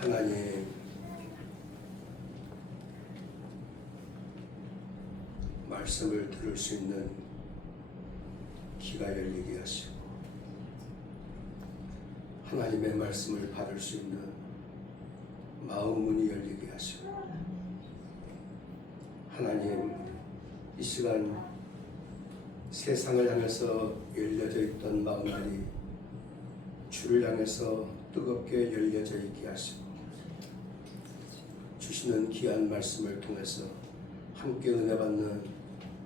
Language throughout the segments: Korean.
하나님, 말씀을 들을 수 있는 귀가 열리게 하시고 하나님의 말씀을 받을 수 있는 마음 문이 열리게 하시고 하나님, 이 시간 세상을 향해서 열려져 있던 마음들이 주를 향해서 뜨겁게 열려져 있게 하시고 주시는 귀한 말씀을 통해서 함께 은혜 받는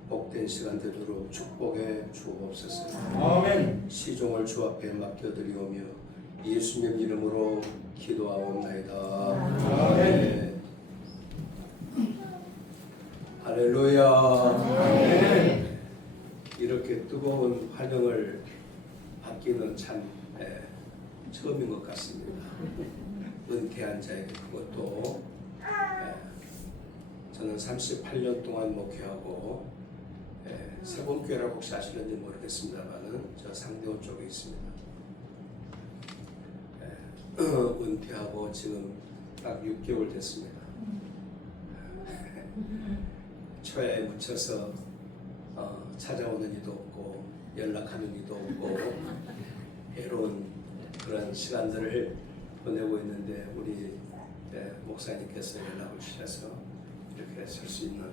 복된 시간 되도록 축복해 주옵소서. 아멘. 시종을 주 앞에 맡겨드리오며 예수님 이름으로 기도하옵나이다. 아멘. 할렐루야. 아멘. 이렇게 뜨거운 환영을 받기는 참 처음인 것 같습니다. 은퇴한 자에게 그것도 저는 38년 동안 목회하고 세봉교회라고 혹시 아시는지 모르겠습니다만은 저 상대원 쪽에 있습니다. 은퇴하고 지금 딱 6개월 됐습니다. 초야에 묻혀서 찾아오는 이도 없고 연락하는 이도 없고 외로운 그런 시간들을 보내고 있는데 우리 목사님께서 연락을 주셔서 이렇게 설 수 있는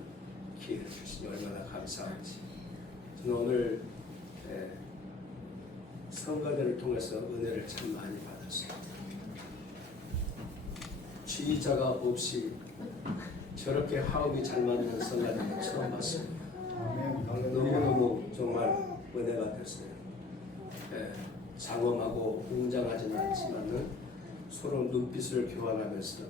기회를 주시니 얼마나 감사한지. 저는 오늘 성가대를 통해서 은혜를 참 많이 받았습니다. 지휘자가 없이 저렇게 화음이 잘 맞는 성가대를 처음 봤습니다. 너무너무 정말 은혜가 됐어요. 장엄하고 웅장하지는 않지만은 서로 눈빛을 교환하면서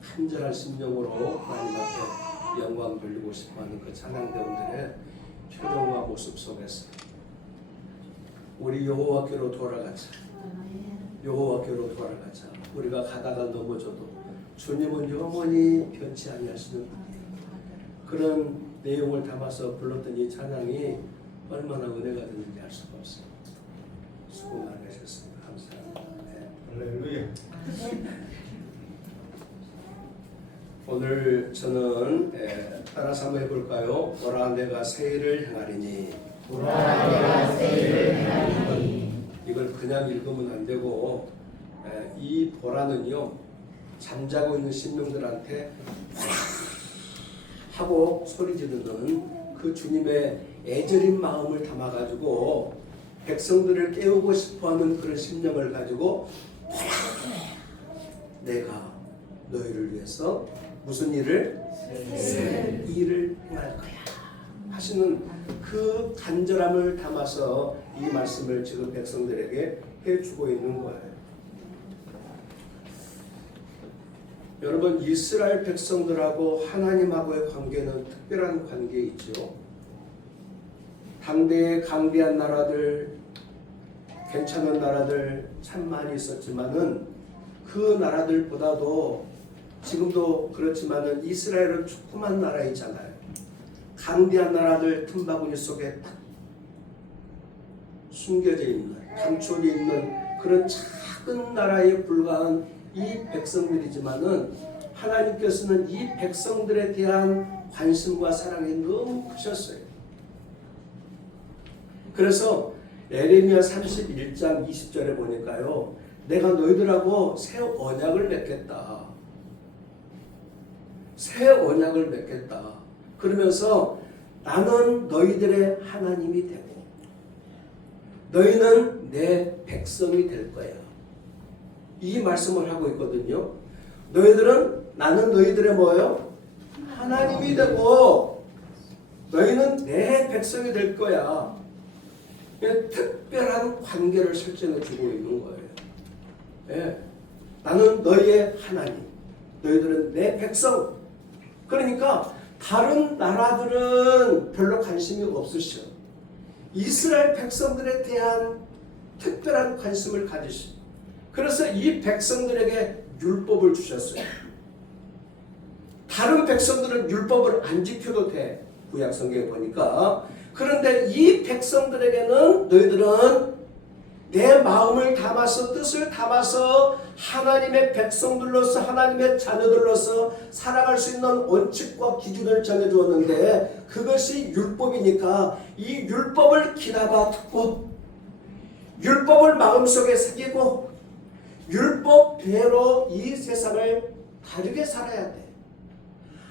간절한 심령으로 하나님 앞에 영광 돌리고 싶어하는 그 찬양대원들의 표정과 모습 속에서 우리 여호와께로 돌아가자. 여호와께로 돌아가자. 우리가 가다가 넘어져도 주님은 영원히 변치 아니하시는 그런 내용을 담아서 불렀던 이 찬양이 얼마나 은혜가 되는지 알 수가 없어요. 수고 많으셨습니다. 감사합니다. 할렐루야. 오늘 저는 따라서 한번 해볼까요? 보라 내가 새일을 행하리니. 보라 내가 새일을 행하리니. 이걸 그냥 읽으면 안 되고 이 보라는요 잠자고 있는 신명들한테 하고 소리 지르는 그 주님의 애절인 마음을 담아가지고 백성들을 깨우고 싶어하는 그런 심령을 가지고 내가 너희를 위해서 무슨 일을? 새 일을 행할 거야 하시는 그 간절함을 담아서 이 말씀을 지금 백성들에게 해주고 있는 거예요. 여러분, 이스라엘 백성들하고 하나님하고의 관계는 특별한 관계이죠. 당대의 강대한 나라들, 괜찮은 나라들 참 많이 있었지만은 그 나라들보다도 지금도 그렇지만은 이스라엘은 조그만 나라이잖아요. 강대한 나라들 틈바구니 속에 딱 숨겨져 있는, 감춰져 있는 그런 작은 나라에 불과한 이 백성들이지만은 하나님께서는 이 백성들에 대한 관심과 사랑이 너무 크셨어요. 그래서 에레미야 31장 20절에 보니까요, 내가 너희들하고 새 언약을 맺겠다. 새 언약을 맺겠다. 그러면서 나는 너희들의 하나님이 되고 너희는 내 백성이 될 거야. 이 말씀을 하고 있거든요. 나는 너희들의 뭐예요? 하나님이 되고 너희는 내 백성이 될 거야. 특별한 관계를 설정해 주고 있는 거예요. 예. 나는 너희의 하나님, 너희들은 내 백성. 그러니까 다른 나라들은 별로 관심이 없으셔. 이스라엘 백성들에 대한 특별한 관심을 가지시고, 그래서 이 백성들에게 율법을 주셨어요. 다른 백성들은 율법을 안 지켜도 돼. 구약 성경에 보니까. 그런데 이 백성들에게는 너희들은 내 마음을 담아서 뜻을 담아서 하나님의 백성들로서 하나님의 자녀들로서 살아갈 수 있는 원칙과 기준을 정해주었는데 그것이 율법이니까 이 율법을 귀담아 듣고 율법을 마음속에 새기고 율법대로 이 세상을 다르게 살아야 돼.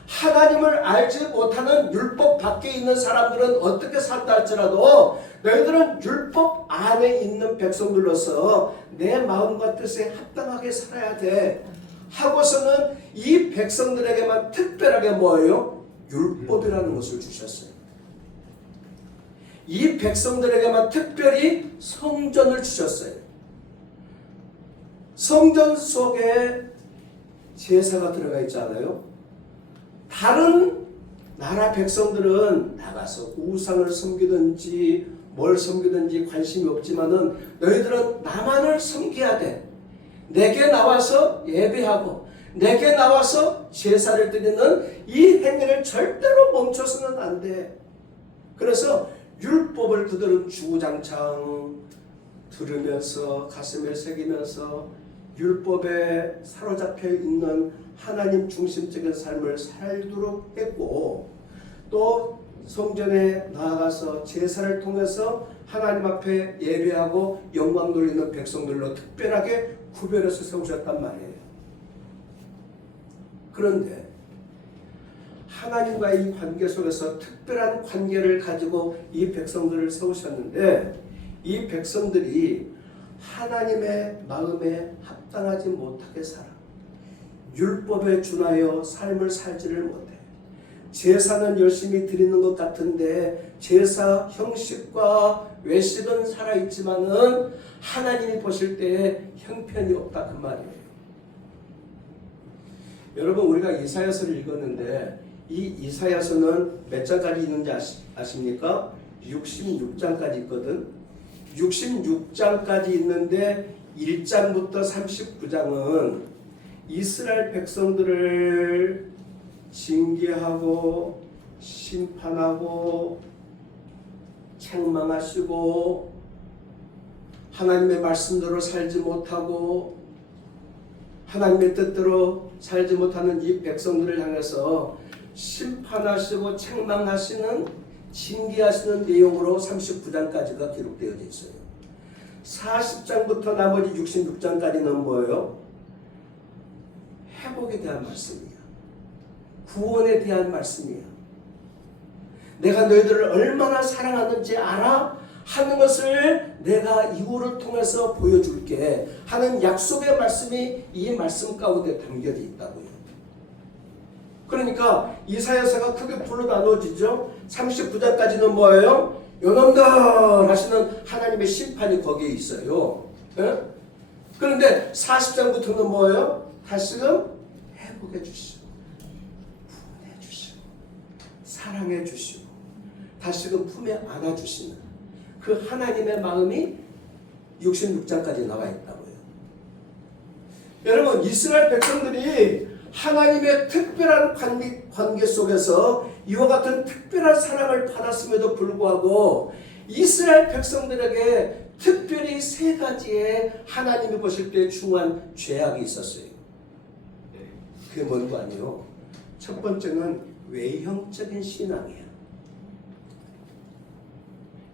하나님을 알지 못하는 율법 밖에 있는 사람들은 어떻게 산다 할지라도 너희들은 율법 안에 있는 백성들로서 내 마음과 뜻에 합당하게 살아야 돼 하고서는 이 백성들에게만 특별하게 뭐예요? 율법이라는 것을 주셨어요. 이 백성들에게만 특별히 성전을 주셨어요. 성전 속에 제사가 들어가 있잖아요. 다른 나라 백성들은 나가서 우상을 섬기든지 뭘 섬기든지 관심이 없지만은 너희들은 나만을 섬겨야 돼. 내게 나와서 예배하고 내게 나와서 제사를 드리는 이 행위를 절대로 멈춰서는 안 돼. 그래서 율법을 그들은 주구장창 들으면서 가슴에 새기면서 율법에 사로잡혀 있는 하나님 중심적인 삶을 살도록 했고 또 성전에 나아가서 제사를 통해서 하나님 앞에 예배하고 영광 돌리는 백성들로 특별하게 구별해서 세우셨단 말이에요. 그런데 하나님과의 이 관계 속에서 특별한 관계를 가지고 이 백성들을 세우셨는데 이 백성들이 하나님의 마음에 합당하지 못하게 살아 율법에 준하여 삶을 살지를 못해. 제사는 열심히 드리는 것 같은데 제사 형식과 외식은 살아있지만은 하나님이 보실 때 형편이 없다 그 말이에요. 여러분 우리가 이사야서를 읽었는데 이 이사야서는 몇 장까지 있는지 아십니까? 66장까지 있거든. 66장까지 있는데 1장부터 39장은 이스라엘 백성들을 징계하고 심판하고 책망하시고 하나님의 말씀대로 살지 못하고 하나님의 뜻대로 살지 못하는 이 백성들을 향해서 심판하시고 책망하시는 징계하시는 내용으로 39장까지가 기록되어 있어요. 40장부터 나머지 66장까지는 뭐예요? 회복에 대한 말씀이야. 구원에 대한 말씀이야. 내가 너희들을 얼마나 사랑하는지 알아? 하는 것을 내가 이후를 통해서 보여줄게 하는 약속의 말씀이 이 말씀 가운데 담겨져 있다고요. 그러니까 이사야서가 크게 둘로 나눠지죠. 39장까지는 뭐예요? 요놈들 하시는 하나님의 심판이 거기에 있어요. 예? 그런데 40장부터는 뭐예요? 다시금 회복해 주시고 구원해 주시고 사랑해 주시고 다시금 품에 안아 주시는 그 하나님의 마음이 66장까지 나와 있다고요. 여러분 이스라엘 백성들이 하나님의 특별한 관계 속에서 이와 같은 특별한 사랑을 받았음에도 불구하고 이스라엘 백성들에게 특별히 세 가지의 하나님이 보실 때 중요한 죄악이 있었어요. 그게 뭔 거 아니에요? 첫 번째는 외형적인 신앙이에요.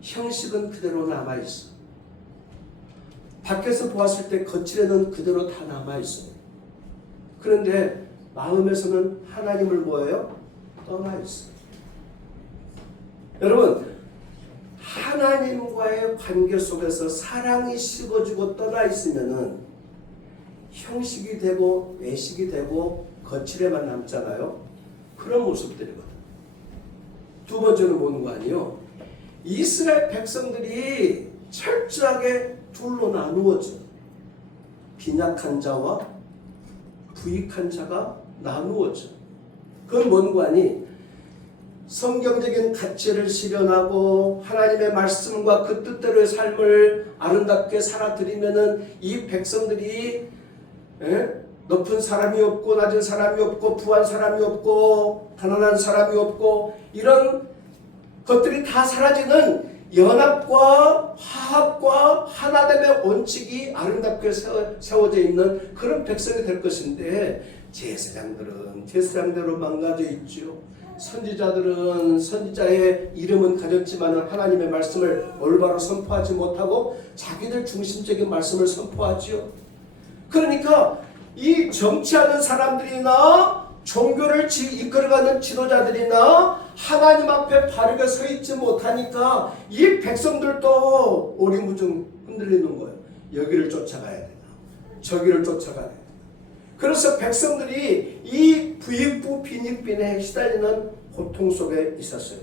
형식은 그대로 남아있어. 밖에서 보았을 때 거칠에는 그대로 다 남아있어요. 그런데 마음에서는 하나님을 뭐예요? 떠나있어요. 여러분 하나님과의 관계 속에서 사랑이 식어지고 떠나있으면은 형식이 되고 외식이 되고 거칠에만 남잖아요. 그런 모습들이거든. 두 번째는 뭐는 거 아니에요? 이스라엘 백성들이 철저하게 둘로 나누어져. 빈약한 자와 부익한 자가 나누어져. 그건 뭔 거 아니? 성경적인 가치를 실현하고 하나님의 말씀과 그 뜻대로의 삶을 아름답게 살아드리면은 이 백성들이 높은 사람이 없고 낮은 사람이 없고 부한 사람이 없고 가난한 사람이 없고 이런 것들이 다 사라지는 연합과 화합과 하나됨의 원칙이 아름답게 세워져 있는 그런 백성이 될 것인데 제사장들은 제사장대로 망가져 있죠. 선지자들은 선지자의 이름은 가졌지만 하나님의 말씀을 올바로 선포하지 못하고 자기들 중심적인 말씀을 선포하죠. 그러니까 이 정치하는 사람들이나 종교를 이끌어가는 지도자들이나 하나님 앞에 바르게 서 있지 못하니까 이 백성들도 오리무중 흔들리는 거예요. 여기를 쫓아가야 되나 저기를 쫓아가야 되나. 그래서 백성들이 이 부익부 빈익빈에 시달리는 고통 속에 있었어요.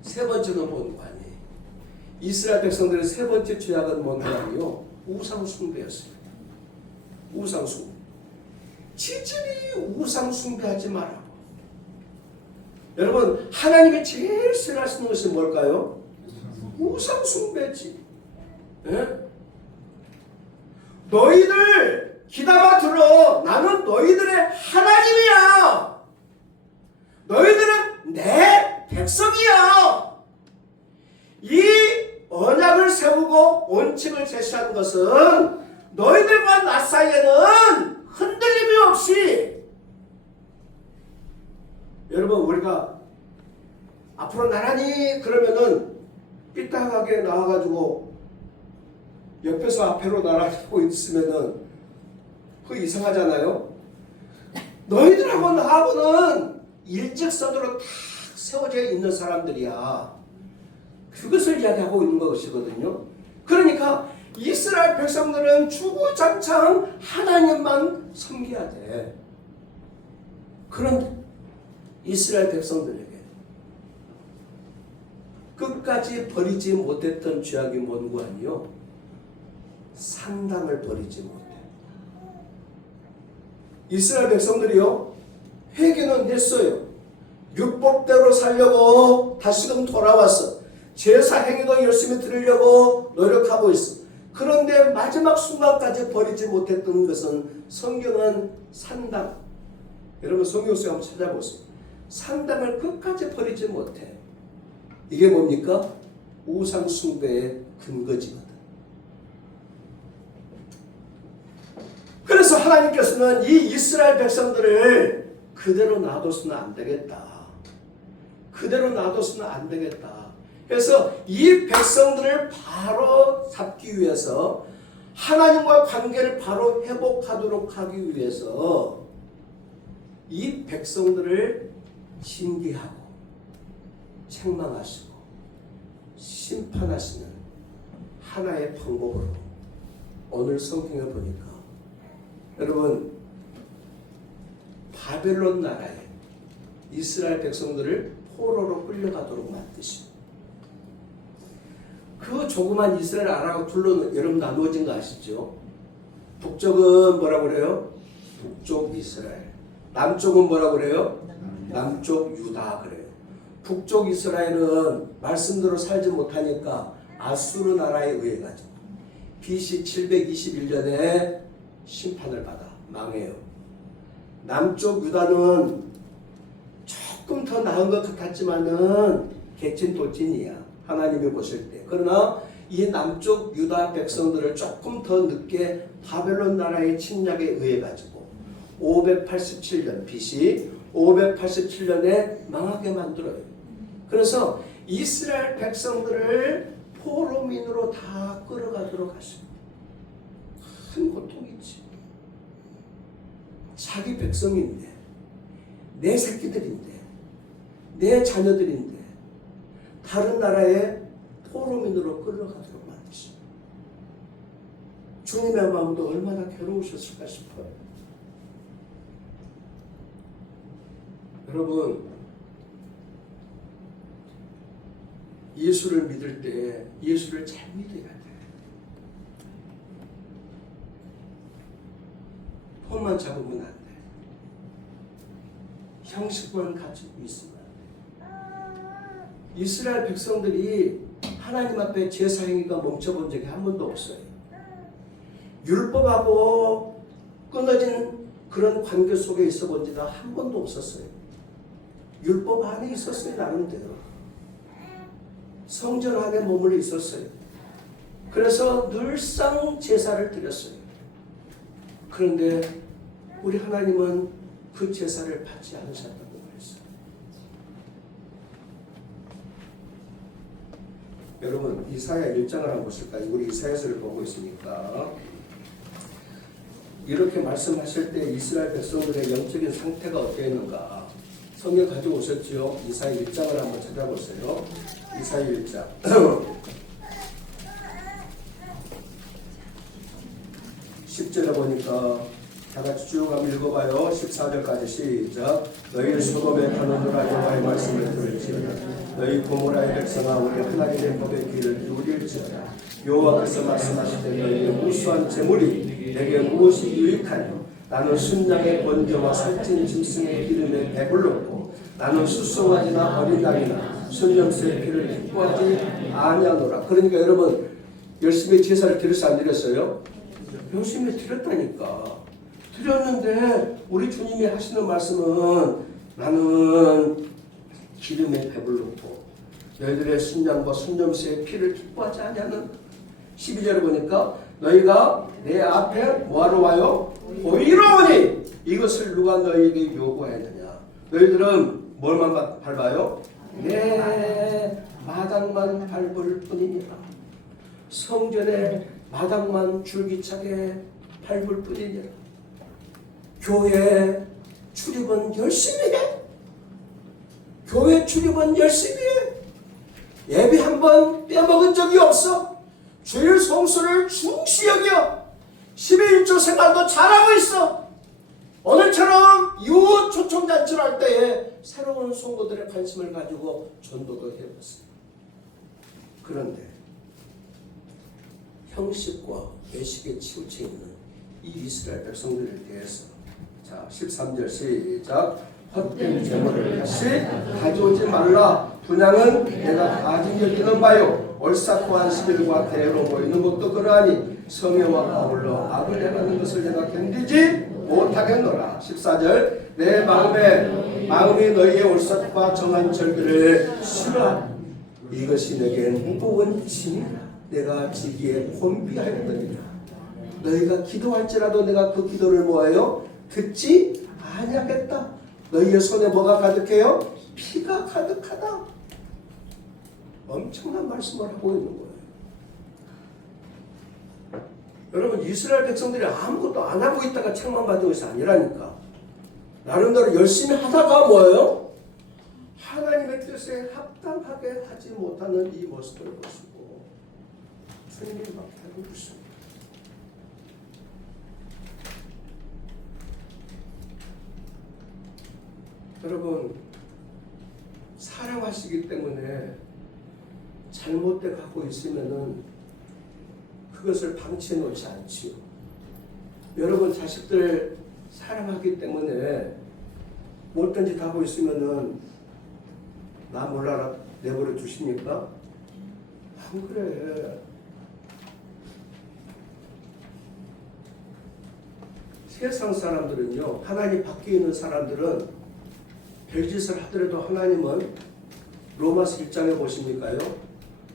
세 번째는 뭔가 아니 이스라엘 백성들의 세 번째 죄악은 뭔가 아니요 우상숭배였어요. 우상숭배. 지질이 우상숭배하지 말라고. 여러분 하나님이 제일 싫어하시는 것이 뭘까요? 우상숭배지. 예? 너희들 귀담아 들어. 나는 너희들의 하나님이야. 너희들은 내 백성이야. 이 언약을 세우고 원칙을 제시하는 것은 너희들과 나 사이에는 흔들림이 없이 여러분 우리가 앞으로 나란히 그러면은 삐딱하게 나와가지고 옆에서 앞으로 나란히고 있으면은 그 이상하잖아요. 너희들하고 나하고는 일직선으로 탁 세워져 있는 사람들이야. 그것을 이야기하고 있는 것이거든요. 그러니까 이스라엘 백성들은 주구장창 하나님만 섬겨야 돼. 그런데 이스라엘 백성들에게 끝까지 버리지 못했던 죄악이 뭔고 아니요? 산당을 버리지 못해. 이스라엘 백성들이요 회개는 했어요. 율법대로 살려고 다시금 돌아왔어. 제사 행위도 열심히 드리려고 노력하고 있어. 그런데 마지막 순간까지 버리지 못했던 것은 성경은 산당. 여러분 성경 속 한번 찾아보세요. 산당을 끝까지 버리지 못해. 이게 뭡니까? 우상 숭배의 근거지거든. 그래서 하나님께서는 이 이스라엘 백성들을 그대로 놔둬서는 안 되겠다. 그대로 놔둬서는 안 되겠다. 그래서 이 백성들을 바로 잡기 위해서 하나님과 관계를 바로 회복하도록 하기 위해서 이 백성들을 징계하고 책망하시고 심판하시는 하나의 방법으로 오늘 성경에 보니까 여러분 바벨론 나라에 이스라엘 백성들을 포로로 끌려가도록 만드시고 그 조그만 이스라엘 나라가 둘로 여러분 나누어진 거 아시죠? 북쪽은 뭐라고 그래요? 북쪽 이스라엘. 남쪽은 뭐라고 그래요? 남쪽 유다 그래요. 북쪽 이스라엘은 말씀대로 살지 못하니까 아수르 나라에 의해 가지고 BC 721년에 심판을 받아 망해요. 남쪽 유다는 조금 더 나은 것 같았지만은 개친도찐이야. 하나님이 보실 때. 그러나 이 남쪽 유다 백성들을 조금 더 늦게 바벨론 나라의 침략에 의해 가지고 587년 BC 587년에 망하게 만들어요. 그래서 이스라엘 백성들을 포로민으로 다 끌어가도록 하십니다. 큰 고통이지. 자기 백성인데 내 새끼들인데 내 자녀들인데 다른 나라의 포로민으로 끌어가도록 만드십니다. 주님의 마음도 얼마나 괴로우셨을까 싶어요. 여러분 예수를 믿을 때 예수를 잘 믿어야 돼. 폰만 잡으면 안 돼. 형식만 가지고 있으면 안 돼. 이스라엘 백성들이 하나님 앞에 제사 행위가 멈춰본 적이 한 번도 없어요. 율법하고 끊어진 그런 관계 속에 있어 본 지가 한 번도 없었어요. 율법 안에 있었어요. 나름대로. 성전 안에 머물러 있었어요. 그래서 늘상 제사를 드렸어요. 그런데 우리 하나님은 그 제사를 받지 않으셨다고 말했어요. 여러분 이사야 1장을 한번 보실까요? 우리 이사야서를 보고 있으니까 이렇게 말씀하실 때 이스라엘 백성들의 영적인 상태가 어땠는가 성경 가지고 오셨죠? 이사야 1장을 한번 찾아보세요. 이사야 1장 10절에 보니까 다같이 쭉 한번 읽어봐요. 14절까지 시작. 너희 소돔에 가느노라 여호와의 말씀을 들을지어다. 너희 고모라의 백성아 우리 하나님의 법에 귀를 기울일지어다. 여호와께서 말씀하시되 너희의 무수한 재물이 내게 무엇이 유익하냐. 나는 순양의 번제와 살찐 짐승의 기름에 배불렀고 나는 수송아지나 어린 양이나 순염소의 피를 기뻐하지 아니하노라. 그러니까 여러분 열심히 제사를 드렸어 안 드렸어요? 열심히 드렸다니까. 드렸는데 우리 주님이 하시는 말씀은 나는 기름에 배불렀고 너희들의 순양과 순염소의 피를 기뻐하지 않냐는 12절에 보니까 너희가 내 앞에 뭐하러 와요? 보이러 오니 이것을 누가 너희에게 요구하였느냐. 너희들은 뭘만 밟아요? 내 마당만 밟을 뿐이니라. 성전의 마당만 줄기차게 밟을 뿐이니라. 교회 출입은 열심히 해. 교회 출입은 열심히 해. 예배 한 번 빼먹은 적이 없어. 주일 성수를 중시 여겨. 11조 생활도 잘하고 있어. 오늘처럼 이웃 초청잔치를 할 때에 새로운 성도들의 관심을 가지고 전도도 해봤어요. 그런데 형식과 외식에 치우쳐 있는 이 이스라엘 백성들에 대해서 자 13절 시작. 헛된 재물을 다시 가져오지 말라. 분향은 내가 가진 여기는 바요. 옳사코 안식일과 대회로 모이는 것도 그러하니 성회와 아울러 악을 행하는 것을 내가 견디지 못하겠노라. 14절 내 마음이 너희의 옳사과 정한 절기를 싫어하니 이것이 내겐 무거운 짐이라. 내가 지기에 곤비하였느니라. 너희가 기도할지라도 내가 그 기도를 뭐예요? 듣지 아니하겠다. 너희의 손에 뭐가 가득해요? 피가 가득하다. 엄청난 말씀을 하고 있는 거예요. 여러분 이스라엘 백성들이 아무것도 안 하고 있다가 책망받은 것이 아니라니까. 나름대로 열심히 하다가 뭐예요? 하나님의 뜻에 합당하게 하지 못하는 이 모습을 보시고 주님이 막 하고 있습니다. 여러분 사랑하시기 때문에 잘못돼 가고 있으면은 그것을 방치해 놓지 않지요. 여러분 자식들 사랑하기 때문에 뭐든지 다 하고 있으면은 나 몰라라 내버려 두십니까? 안 그래. 세상 사람들은요, 하나님 밖에 있는 사람들은 별짓을 하더라도 하나님은 로마서 1장에 보십니까요?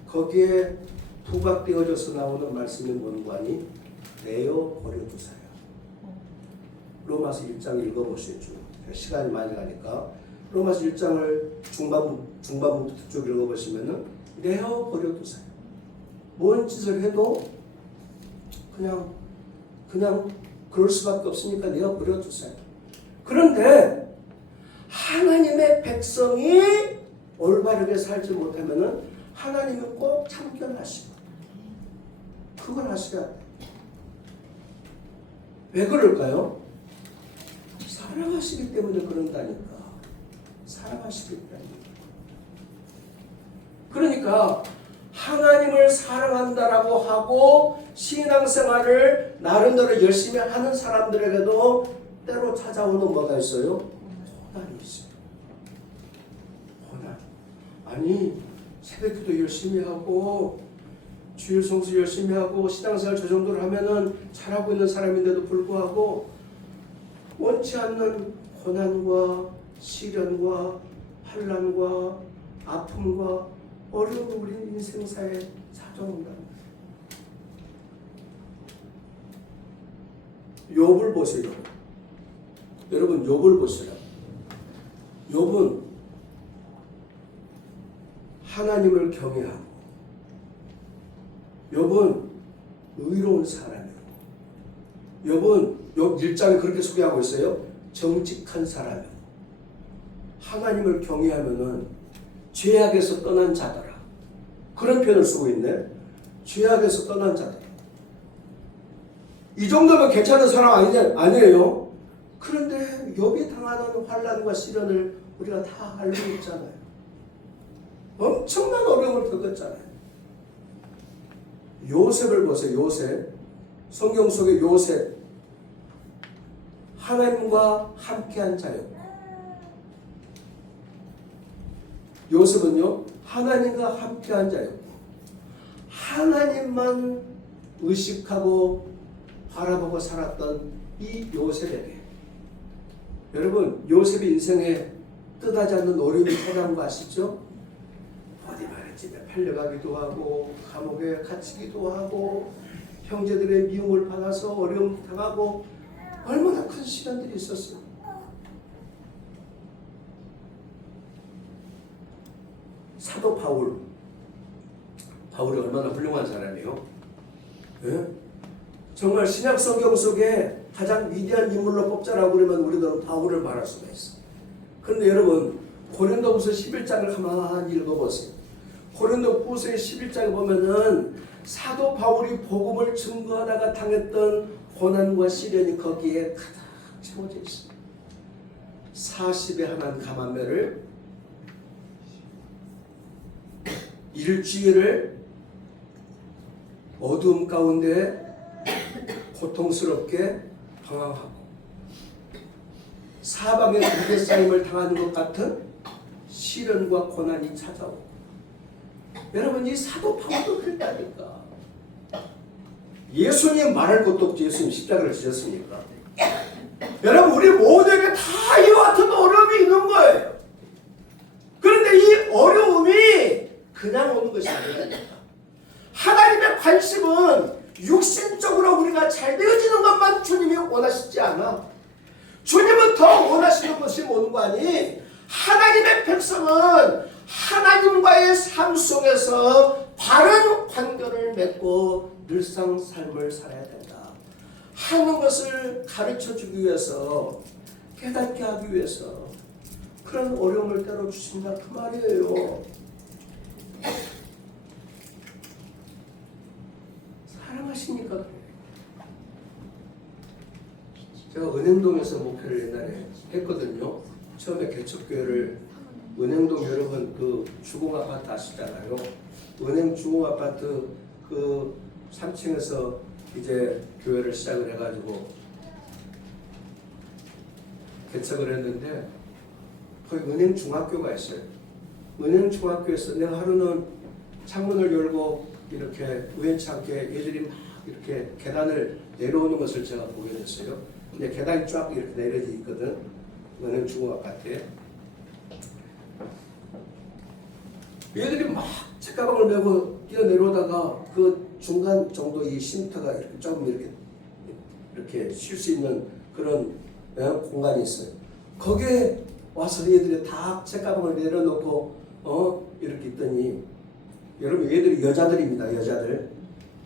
거기에 부각되어져서 나오는 말씀이 뭔가니? 내어 버려두세요. 로마서 1장 읽어보시죠. 시간이 많이 가니까 로마서 1장을 중반부터 쭉 읽어보시면은 내어 버려두세요. 뭔 짓을 해도 그냥 그럴 수밖에 없으니까 내어 버려두세요. 그런데 하나님의 백성이 올바르게 살지 못하면은 하나님은 꼭 참견하시고 그걸 하셔야 돼요. 왜 그럴까요? 사랑하시기 때문에 그런다니까. 사랑하시기 때문에. 그러니까 하나님을 사랑한다라고 하고 신앙생활을 나름대로 열심히 하는 사람들에게도 때로 찾아오는 뭐가 있어요? 고난이 있어요. 고난. 아니 새벽기도 열심히 하고 주일 성수 열심히 하고 신앙생활 저 정도로 하면은 잘하고 있는 사람인데도 불구하고 원치 않는 고난과 시련과 환난과 아픔과 어려운 우리 인생사에 찾아온다. 욥을 보세요. 여러분 욥을 보세요. 욥은 하나님을 경외하고 욥은 의로운 사람이에요. 욥은 욥 1장에 그렇게 소개하고 있어요. 정직한 사람이에요. 하나님을 경외하면은 죄악에서 떠난 자더라. 그런 표현을 쓰고 있네. 죄악에서 떠난 자더라. 이 정도면 괜찮은 사람 아니에요? 그런데 욥이 당하는 환난과 시련을 우리가 다 알고 있잖아요. 엄청난 어려움을 겪었잖아요. 요셉을 보세요. 요셉. 성경 속의 요셉. 하나님과 함께한 자요. 요셉은요, 하나님과 함께한 자요. 하나님만 의식하고 바라보고 살았던 이 요셉에게, 여러분 요셉의 인생에 뜻하지 않는 어려움이 찾아온 거 아시죠? 보디발의 집에 팔려가기도 하고 감옥에 갇히기도 하고 형제들의 미움을 받아서 어려움 당하고 얼마나 큰 시련들이 있었어요. 사도 바울이 얼마나 훌륭한 사람이에요. 예? 정말 신약 성경 속에 가장 위대한 인물로 뽑자라고 그러면 우리들은 바울을 말할 수가 있어. 그런데 여러분 고린도후서 11장을 가만히 읽어보세요. 고린도후서 11장에 보면은 사도 바울이 복음을 증거하다가 당했던 고난과 시련이 거기에 가득 채워져 있어요. 40에 한한 가만매를 일주일을 어두움 가운데 고통스럽게 방황하고 사방에 무게 쌓임을 당하는 것 같은 시련과 고난이 찾아오고, 여러분 이 사도 바울도 그랬다니까. 예수님 말할 것도 없지. 예수님 십자가를 지셨으니까. 여러분 우리 모두에게 다 이와 같은 어려움이 있는 거예요. 그런데 이 어려움이 그냥 오는 것이 아니라니까. 하나님의 관심은 육신적으로 우리가 잘 되어지는 것만 주님이 원하시지 않아. 주님은 더 원하시는 것이 오는 거 아니? 하나님의 백성은 하나님과의 삶 속에서 바른 관계를 맺고 늘상 삶을 살아야 된다 하는 것을 가르쳐주기 위해서, 깨닫게 하기 위해서 그런 어려움을 때로 주신다 그 말이에요. 사랑하시니까 그래요. 제가 은행동에서 목회를 옛날에 했거든요. 처음에 개척교회를 은행동, 여러분 그 주공아파트 아시잖아요. 은행 주공아파트 그 3층에서 이제 교회를 시작을 해가지고 개척을 했는데 거기 은행 중학교가 있어요. 은행 중학교에서 내가 하루는 창문을 열고 이렇게 우연치 않게 애들이 막 이렇게 계단을 내려오는 것을 제가 보게 됐어요. 근데 계단이 쫙 이렇게 내려져 있거든. 은행 중학교에. 얘들이 막 책가방을 메고 뛰어내려오다가 그 중간 정도 이 쉼터가 이렇게 조금 이렇게 쉴 수 있는 그런 공간이 있어요. 거기에 와서 얘들이 다 책가방을 내려놓고 이렇게 있더니, 여러분 얘들이 여자들입니다.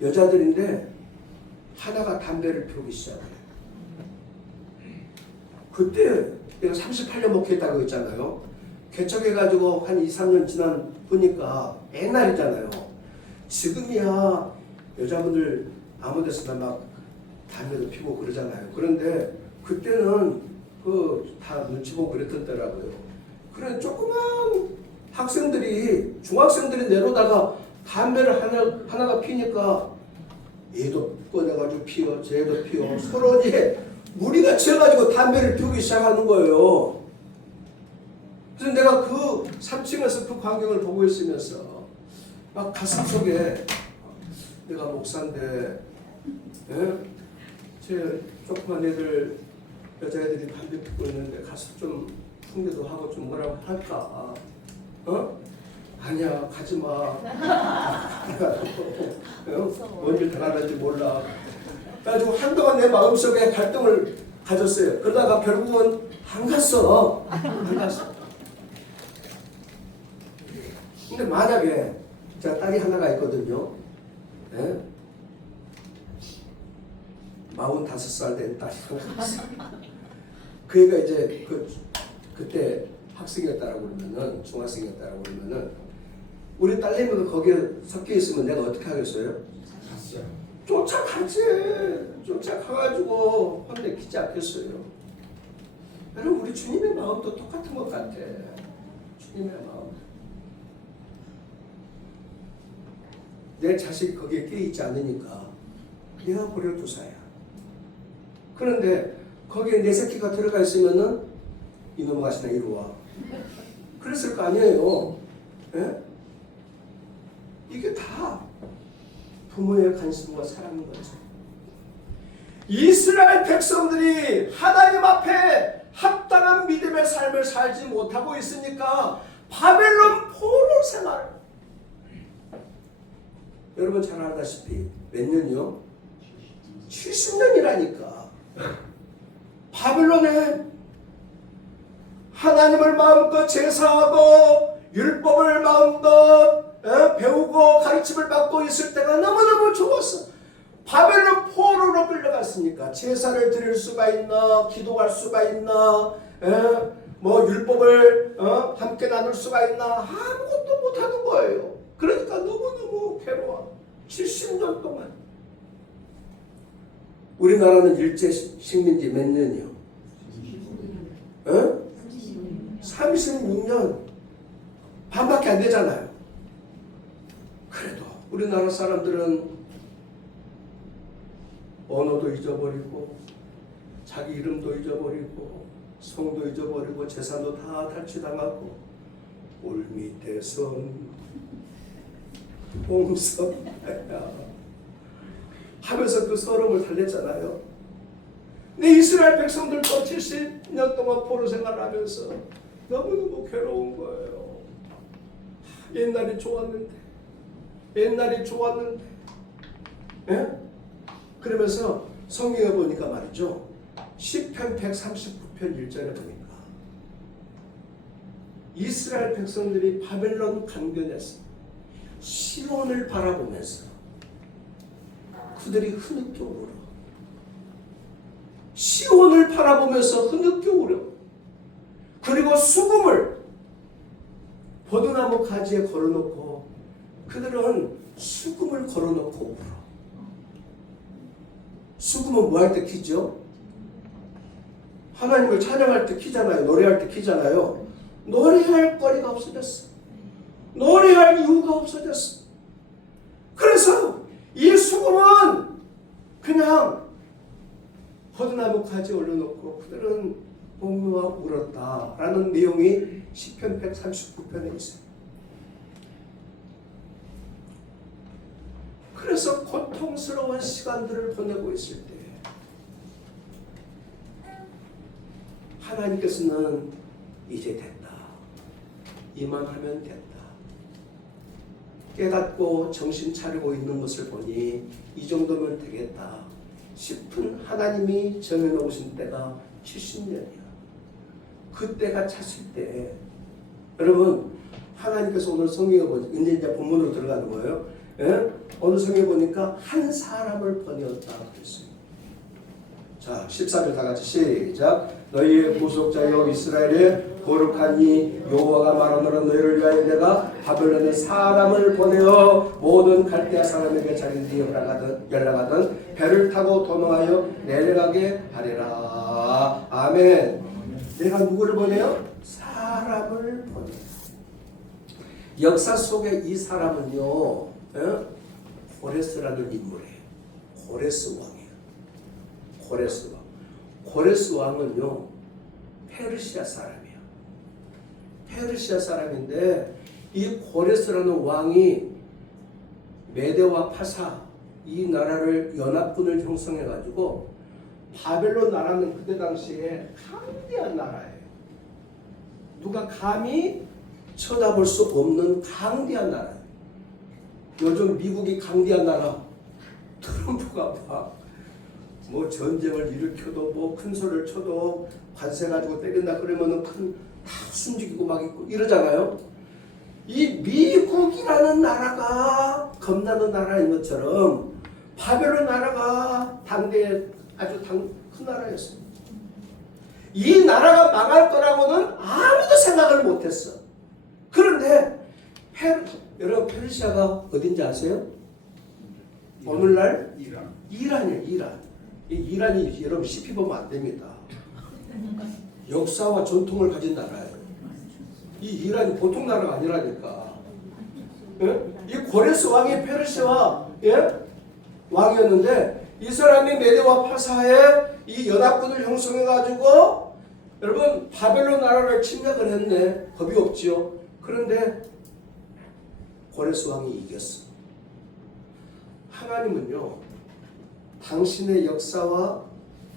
여자들인데 하나가 담배를 피우기 시작해요. 그때 내가 38년 목회했다고 했잖아요. 개척해가지고 한 2, 3년 지난 보니까 옛날이잖아요. 지금이야 여자분들 아무 데서나 막 담배도 피우고 그러잖아요. 그런데 그때는 그 다 눈치 보고 그랬더라고요. 그런 조그만 학생들이, 중학생들이 내려다가 담배를 하나가 피니까 얘도 꺼내가지고 피워, 쟤도 피워. 서로 이제 무리가 치여가지고 담배를 피우기 시작하는 거예요. 그래서 내가 그 3층에서 그 광경을 보고 있으면서 막 가슴 속에, 내가 목사인데 제 조그만 애들, 여자애들이 담배 피우고 있는데 가서 좀 흉내도 하고 좀 뭐라고 할까. 아니야 가지 마. 뭔일 당하는지 몰라. 그래가지고 한동안 내 마음속에 갈등을 가졌어요. 그러다가 결국은 안 갔어. 안 갔어. 근데 만약에 제가 딸이 하나가 있거든요. 예? 45살 된 딸이 하나가 있어요. 그 애가 이제 그때 학생이었다라고 그러면은 중학생이었다라고 그러면은 우리 딸내미가 거기에 섞여 있으면 내가 어떻게 하겠어요? 갔어요. 쫓아가지. 쫓아가가지고 혼내키지 않겠어요. 여러분 우리 주님의 마음도 똑같은 것 같아. 주님의 마음. 내 자식이 거기에 끼어있지 않으니까 내가 버려 두사야. 그런데 거기에 내 새끼가 들어가 있으면은 이놈 아시나 이리 와. 그랬을 거 아니에요. 예? 이게 다 부모의 관심과 사랑인 거죠. 이스라엘 백성들이 하나님 앞에 합당한 믿음의 삶을 살지 못하고 있으니까 바벨론 포로 생활. 여러분 잘 알다시피 몇 년이요? 70년이라니까. 바벨론에 하나님을 마음껏 제사하고 율법을 마음껏 배우고 가르침을 받고 있을 때가 너무너무 좋았어. 바벨론 포로로 끌려갔으니까 제사를 드릴 수가 있나, 기도할 수가 있나, 뭐 율법을 함께 나눌 수가 있나, 아무것도 못하는 거예요. 그러니까 너무너무 괴로워. 70년 동안. 우리나라는 일제 식민지 몇 년이요? 36년. 반밖에 안 되잖아요. 그래도 우리나라 사람들은 언어도 잊어버리고 자기 이름도 잊어버리고 성도 잊어버리고 재산도 다 탈취당하고 울 밑에 선 홍선 하면서 그 서름을 달랬잖아요. 근데 이스라엘 백성들도 70년 동안 포로 생활을 하면서 너무너무 괴로운 거예요. 옛날이 좋았는데 예? 그러면서 성경에 보니까 말이죠. 시편 139편 1절에 보니까 이스라엘 백성들이 바벨론 강변에서 시온을 바라보면서 그들이 흐느껴 울어. 시온을 바라보면서 흐느껴 울어. 그리고 수금을 버드나무 가지에 걸어놓고 그들은 수금을 걸어놓고 울어. 수금은 뭐 할 때 키죠? 하나님을 찬양할 때 키잖아요. 노래할 때 키잖아요. 노래할 거리가 없어졌어. 노래할 이유가 없어졌어. 그래서 이 수금은 그냥 버드나무 가지에 올려놓고 그들은 옥루와 울었다라는 내용이 시편 139편에 있어요. 그래서 고통스러운 시간들을 보내고 있을 때 하나님께서는 이제 됐다. 이만하면 됐다. 깨닫고 정신 차리고 있는 것을 보니 이 정도면 되겠다 싶은 하나님이 정해놓으신 때가 70년이야. 그때가 찼을 때 여러분 하나님께서 오늘 성경에 보니까 이제 본문으로 들어가는 거예요. 예? 오늘 성경에 보니까 한 사람을 보내었다 그랬어요. 자 14절 다 같이 시작. 너희의 구속자여 이스라엘의 거룩하니 여호와가 말하노라 너희를 위하여 내가 바벨론에 사람을 보내어 모든 갈대아 사람에게 자기들이 연락하던 배를 타고 도망하여 내려가게 하리라. 아멘. 내가 누구를 보내요? 사람을 보내요. 역사 속에 이 사람은요 고레스라는 인물이에요. 고레스 왕이에요. 고레스 왕. 고레스 왕은요 페르시아 사람이에요. 페르시아 사람인데 이 고레스라는 왕이 메대와 파사 이 나라를 연합군을 형성해 가지고 바벨론 나라는 그때 당시에 강대한 나라예요. 누가 감히 쳐다볼 수 없는 강대한 나라. 요즘 미국이 강대한 나라. 트럼프가 막 뭐 전쟁을 일으켜도 뭐 큰 소리를 쳐도 관세 가지고 때린다 그러면은 다 숨죽이고 막 있고 이러잖아요. 이 미국이라는 나라가 겁나는 나라인 것처럼 바벨론 나라가 당대에 아주 큰 나라였어요. 이 나라가 망할 거라고는 아무도 생각을 못했어. 그런데 여러분 페르시아가 어딘지 아세요? 오늘날 이란이에요. 이란. 이 이란이 여러분 시피 보면 안 됩니다. 역사와 전통을 가진 나라예요. 이 이란이 보통 나라가 아니라니까. 예? 이 고레스 왕이 페르시아 왕이었는데 이 사람이 메대와 파사에 이 연합군을 형성해 가지고 여러분 바벨론 나라를 침략을 했네. 겁이 없지요. 그런데 고레스 왕이 이겼어. 하나님은요, 당신의 역사와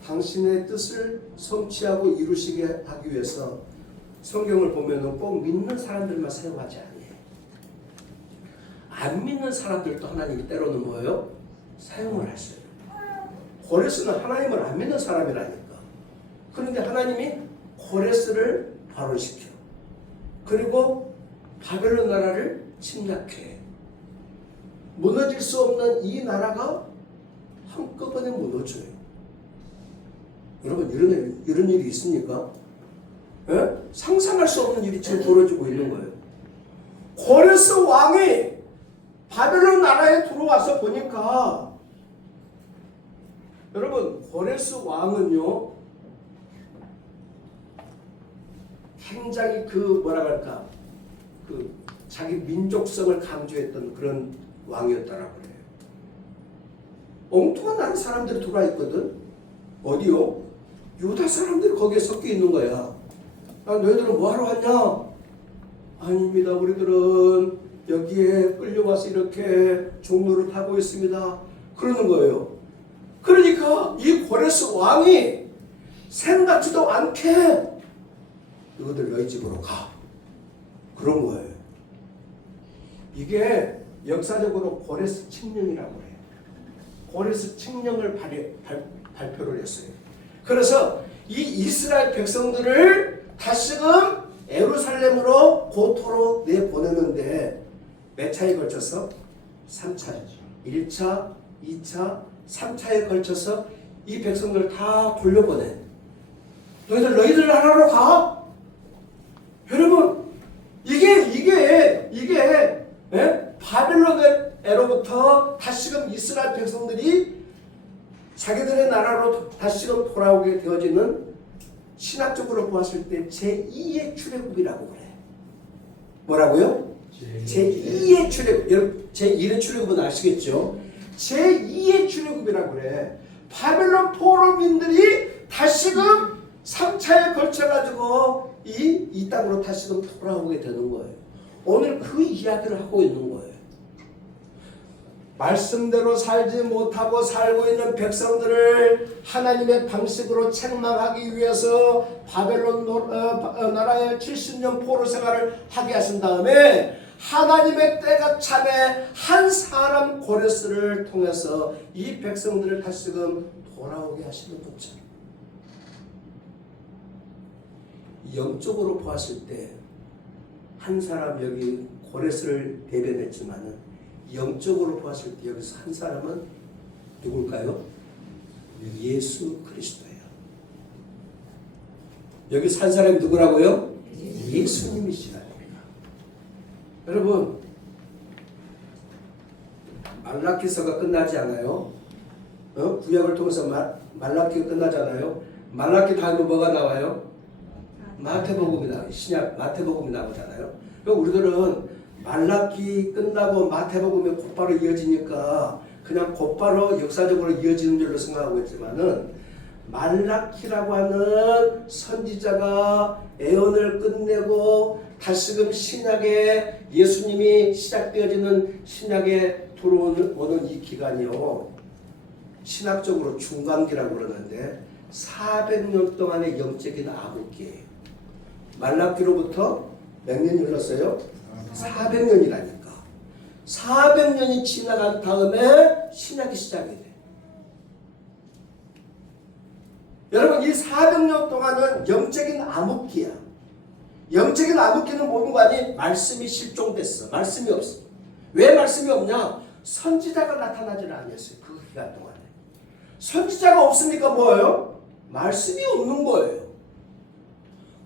당신의 뜻을 성취하고 이루시게 하기 위해서 성경을 보면은 꼭 믿는 사람들만 사용하지 않아요. 안 믿는 사람들도 하나님이 때로는 뭐예요? 사용을 하셔요. 고레스는 하나님을 안 믿는 사람이라니까. 그런데 하나님이 고레스를 발원시켜. 그리고 바벨론 나라를 침략해. 무너질 수 없는 이 나라가 한꺼번에 무너져요. 여러분 이런 일이 있습니까? 예? 상상할 수 없는 일이 지금 벌어지고 있는 거예요. 고레스 왕이 바벨론 나라에 들어와서 보니까 여러분 고레스 왕은요 굉장히 뭐라 할까 자기 민족성을 강조했던 그런 왕이었다라고 그래요. 엉뚱한 다른 사람들이 들어와 있거든. 어디요? 유다 사람들이 거기에 섞여 있는 거야. 너희들은 뭐하러 왔냐? 아닙니다. 우리들은 여기에 끌려와서 이렇게 종로를 타고 있습니다. 그러는 거예요. 그러니까 이 고레스 왕이 생각지도 않게 너희들 너희 집으로 가. 그런 거예요. 이게 역사적으로 고레스 칙령이라고 해요. 고레스 칙령을 발표를 했어요. 그래서 이 이스라엘 백성들을 다시금 예루살렘으로 고토로 내보내는데 몇 차에 걸쳐서? 3차. 1차, 2차, 3차에 걸쳐서 이 백성들을 다 돌려보내. 너희들 나라로 가? 여러분 이게 바벨론에로부터 다시금 이스라엘 백성들이 자기들의 나라로 다시금 돌아오게 되어지는 신학적으로 보았을 때 제2의 출애굽이라고 그래. 뭐라고요? 제2의 출애굽. 여러분 제1의 출애굽은 아시겠죠? 제2의 출애굽이라고 그래. 바벨론 포로민들이 다시금 3차에 걸쳐가지고 이 땅으로 다시금 돌아오게 되는 거예요. 오늘 그 이야기를 하고 있는 거예요. 말씀대로 살지 못하고 살고 있는 백성들을 하나님의 방식으로 책망하기 위해서 바벨론 나라의 70년 포로 생활을 하게 하신 다음에 하나님의 때가 참에 한 사람 고레스를 통해서 이 백성들을 다시금 돌아오게 하시는 거죠. 영적으로 보았을 때 한 사람 여기 고레스를 대변했지만은 영적으로 보았을 때 여기서 한 사람은 누굴까요? 예수 그리스도예요. 여기서 한 사람이 누구라고요? 예수님이시라니까. 여러분 말라기서가 끝나지 않아요? 구약을 통해서 말라기가 끝나잖아요. 말라기 다음에 뭐가 나와요? 마태복음이 나와요. 신약 마태복음이 나오잖아요. 그러니까 우리들은 말라기 끝나고 마태복음이 곧바로 이어지니까 그냥 곧바로 역사적으로 이어지는 줄로 생각하고 있지만은 말라기라고 하는 선지자가 애언을 끝내고 다시금 신약에 예수님이 시작되어지는 신약에 들어오는 이 기간이요. 신학적으로 중간기라고 그러는데 400년 동안의 영적인 암흑기예요. 말라기로부터 몇 년이 흘렀어요? 400년이라니까. 400년이 지나간 다음에 신약이 시작이 돼. 여러분, 이 400년 동안은 영적인 암흑기야. 영적인 암흑기는 뭐는 거 아니? 말씀이 실종됐어. 말씀이 없어. 왜 말씀이 없냐? 선지자가 나타나질 않았어요. 그 기간 동안에. 선지자가 없으니까 뭐예요? 말씀이 없는 거예요.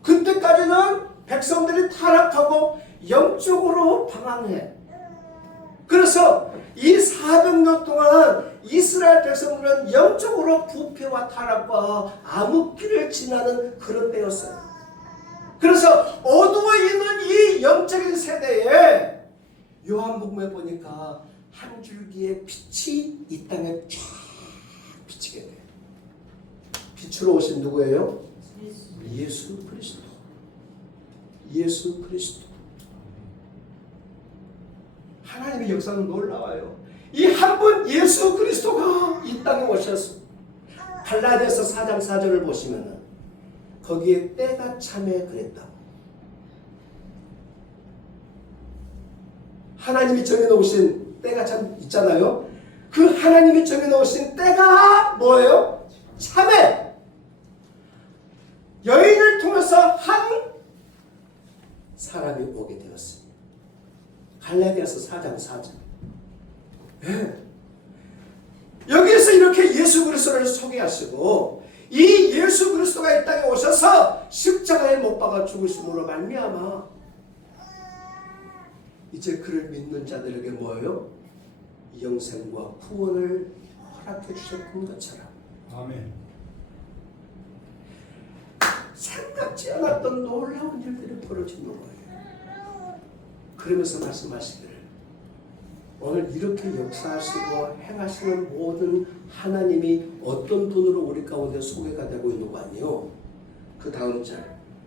그때까지는 백성들이 타락하고 영적으로 방황해. 그래서 이 400년 동안 이스라엘 백성들은 영적으로 부패와 타락과 암흑기를 지나는 그런 때였어요. 그래서 어두워 있는 이 영적인 세대에 요한복음에 보니까 한 줄기의 빛이 이 땅에 쫙 비치게 돼요. 빛으로 오신 누구예요? 예수 그리스도. 예수 그리스도. 하나님의 역사는 놀라워요. 이 한 분 예수 그리스도가 이 땅에 오셔서 갈라디아서 4장 4절을 보시면은 거기에 때가 참에 그랬다고. 하나님이 정해놓으신 때가 참 있잖아요. 그 하나님이 정해놓으신 때가 뭐예요? 참에. 여인을 통해서 한 사람이 오게 되었습니다. 갈라디아서 4장 4절. 네. 여기에서 이렇게 예수 그리스도를 소개하시고 이 예수 그리스도가 이 땅에 오셔서 십자가에 못 박아 죽으심으로 말미암아 이제 그를 믿는 자들에게 뭐예요? 영생과 구원을 허락해 주셨던 것처럼 아멘. 생각지 않았던 놀라운 일들이 벌어지는 거예요. 그러면서 말씀하시기를 오늘 이렇게 역사하시고 행하시는 모든 하나님이 어떤 분으로 우리 가운데 소개가 되고 있는 거 아니에요? 그 다음 절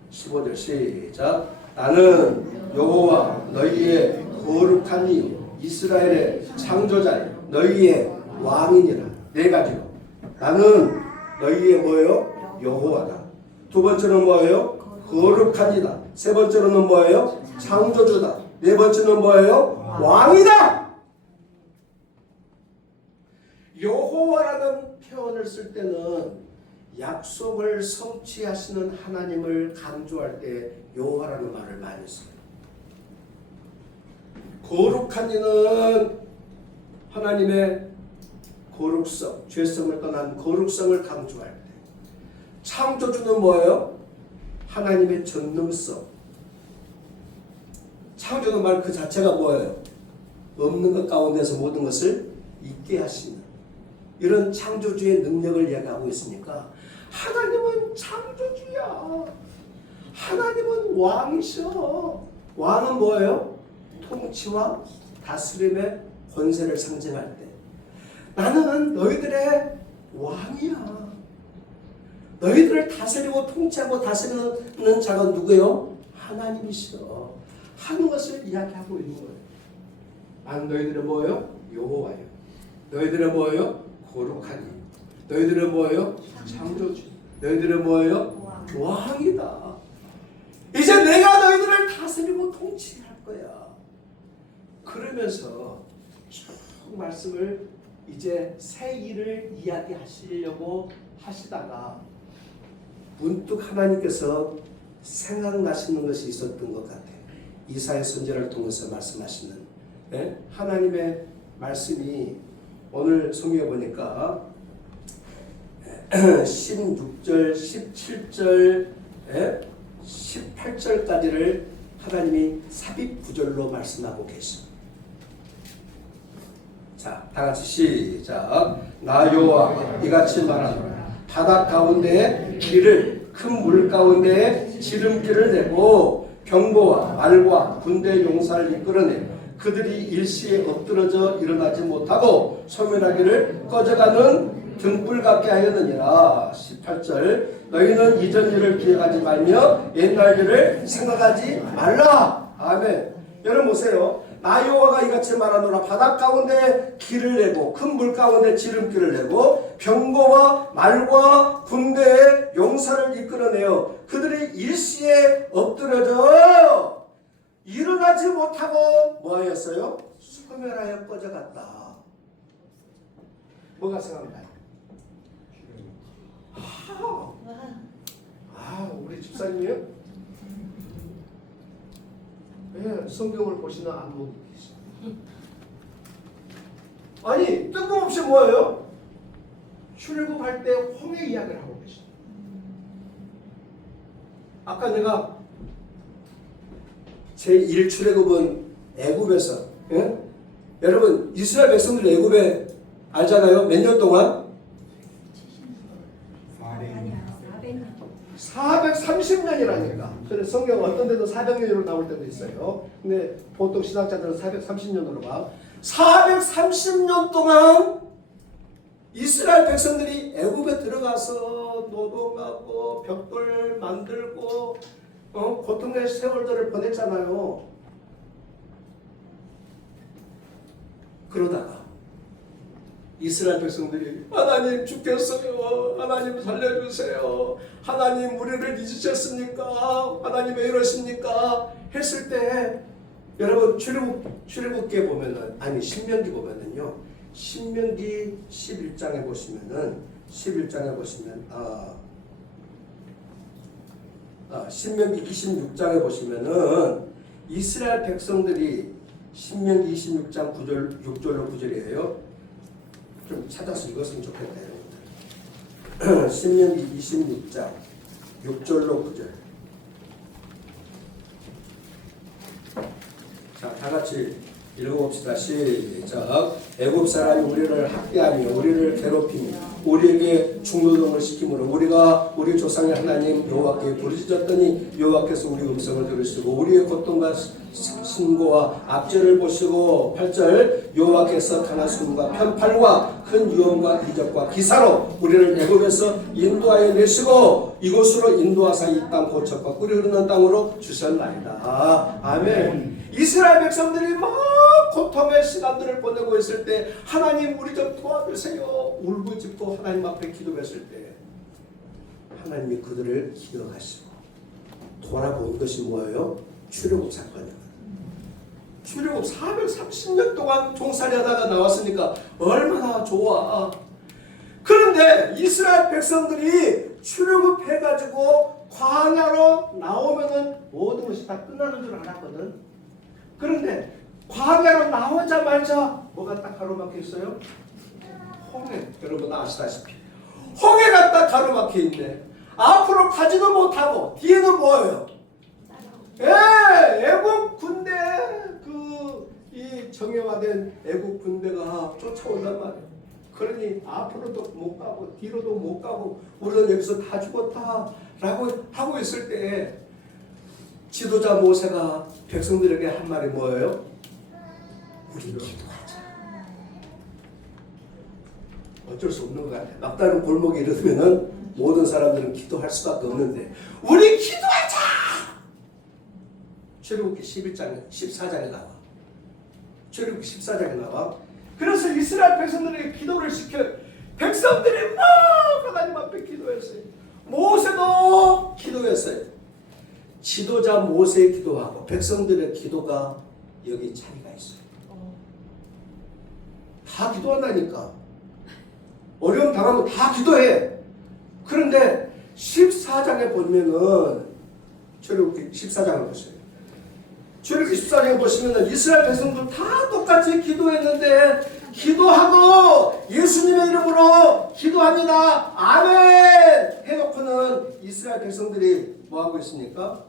15절 시작. 나는 여호와 너희의 거룩한 이 이스라엘의 창조자여 너희의 왕이니라. 네 가지로 나는 너희의 뭐예요? 여호와다. 두 번째는 뭐예요? 거룩하니다. 세 번째로는 뭐예요? 창조주다. 네 번째는 뭐예요? 왕이다. 여호와라는 표현을 쓸 때는 약속을 성취하시는 하나님을 강조할 때 여호와라는 말을 많이 써요. 거룩한 이는 하나님의 거룩성, 죄성을 떠난 거룩성을 강조할 때, 창조주는 뭐예요? 하나님의 전능성. 창조는 말 그 자체가 뭐예요? 없는 것 가운데서 모든 것을 있게 하시는 이런 창조주의 능력을 이야기하고 있으니까 하나님은 창조주야. 하나님은 왕이셔. 왕은 뭐예요? 통치와 다스림의 권세를 상징할 때 나는 너희들의 왕이야. 너희들을 다스리고 통치하고 다스리는 자가 누구예요? 하나님이시여. 하는 것을 이야기하고 있는 거예요. 난 너희들은 뭐예요? 여호와예요. 너희들은 뭐예요? 거룩하니. 너희들은 뭐예요? 창조주. 너희들은 뭐예요? 왕이다. 이제 내가 너희들을 다스리고 통치할 거야. 그러면서 쭉 말씀을 이제 새 일을 이야기하시려고 하시다가 문득 하나님께서 생각나시는 것이 있었던 것 같아요. 이사야 선지자를 통해서 말씀하시는 하나님의 말씀이 오늘 성경에 보니까 16절, 17절, 18절까지를 하나님이 삽입 구절로 말씀하고 계십니다. 자, 다 같이 시작. 나 여호와가 이같이 말하노라. 바다 가운데에 길을 큰 물 가운데에 지름길을 내고 병거와 말과 군대 용사를 이끌어내 그들이 일시에 엎드러져 일어나지 못하고 소멸하기를 꺼져가는 등불 같게 하였느니라. 18절 너희는 이전 일을 기억하지 말며 옛날 일을 생각하지 말라. 아멘. 여러분 보세요. 나 여호와가 이같이 말하노라. 바다 가운데 길을 내고 큰 물 가운데 지름길을 내고 병거와 말과 군대의 용사를 이끌어내어 그들이 일시에 엎드려져 일어나지 못하고 뭐하였어요? 소멸하여 꺼져갔다. 뭐가 생각나요? 우리 집사님이요? 네, 성경을 보시나 안 보고 계시죠? 아니 뜬금없이 뭐예요? 출애굽할 때 홍해 이야기를 하고 계시죠. 아까 내가 제1출애굽은 애굽에서, 예? 여러분 이스라엘 백성들 애굽에 알잖아요. 몇 년 동안? 430년이라니까. 그래서 성경 어떤 데도 400년으로 나올 때도 있어요. 근데 보통 신학자들은 430년으로 봐. 430년 동안 이스라엘 백성들이 애굽에 들어가서 노동하고 벽돌 만들고 고통의 세월들을 보냈잖아요. 그러다가 이스라엘 백성들이 하나님 죽겠어요. 하나님 살려주세요. 하나님 우리를 잊으셨습니까? 하나님 왜 이러십니까? 했을 때 여러분 출애굽기에 보면은 신명기 보면은요. 신명기 11장에 보시면은 신명기 26장에 보시면은 이스라엘 백성들이 신명기 26장 6절로 9절이에요. 좀 찾아서 읽었으면 좋겠다 여러분들. 신명기 26장 6절로 9절. 자, 다 같이 읽어봅시다. 시작. 애굽 사람이 우리를 학대하며 우리를 괴롭히며 우리에게 중노동을 시키므로 우리가 우리 조상의 하나님 여호와께 부르짖었더니 여호와께서 우리 음성을 들으시고 우리의 고통과 신고와 악죄를 보시고 8절 여호와께서 강한 숨과 편팔과 큰 위험과 이적과 기사로 우리를 애굽에서 인도하여 내시고 이곳으로 인도하사 이 땅 고척과 꿀이 흐르는 땅으로 주셨나이다. 아멘. 이스라엘 백성들이 막 고통의 시간들을 보내고 있을 때 하나님 우리 좀 도와주세요 울부짖고 하나님 앞에 기도했을 때 하나님이 그들을 기억하시고 돌아본 것이 뭐예요? 출애굽 사건이에요. 출애굽 430년 동안 종살이하다가 나왔으니까 얼마나 좋아. 그런데 이스라엘 백성들이 출애굽해가지고 광야로 나오면은 모든 것이 다 끝나는 줄 알았거든. 그런데 광야로 나오자마자 뭐가 딱 가로막혀 있어요? 홍해. 여러분 아시다시피 홍해가 딱 가로막혀 있네. 앞으로 가지도 못하고 뒤에는 뭐예요? 애국 군대 이 정예화된 애국 군대가 쫓아온단 말이에요. 그러니 앞으로도 못 가고 뒤로도 못 가고 우리는 여기서 다 죽었다 라고 하고 있을 때 지도자 모세가 백성들에게 한 말이 뭐예요? 우리 기도하자. 어쩔 수 없는 것 같아요. 막다른 골목에 이르면은 모든 사람들은 기도할 수밖에 없는데 우리 기도하자. 출애굽기 11장 14장에 나와. 출애굽기 14장에 나와. 그래서 이스라엘 백성들에게 기도를 시켜 백성들이 막 하나님 앞에 기도했어요. 모세도 기도했어요. 지도자 모세의 기도하고 백성들의 기도가 여기 차이가 있어요. 다 기도한다니까. 어려움 당하면 다 기도해. 그런데 14장에 보면은 출애굽기 14장을 보세요. 출애굽기 14장에 보시면은 이스라엘 백성들 다 똑같이 기도했는데 기도하고 예수님의 이름으로 기도합니다. 아멘 해놓고는 이스라엘 백성들이 뭐하고 있습니까?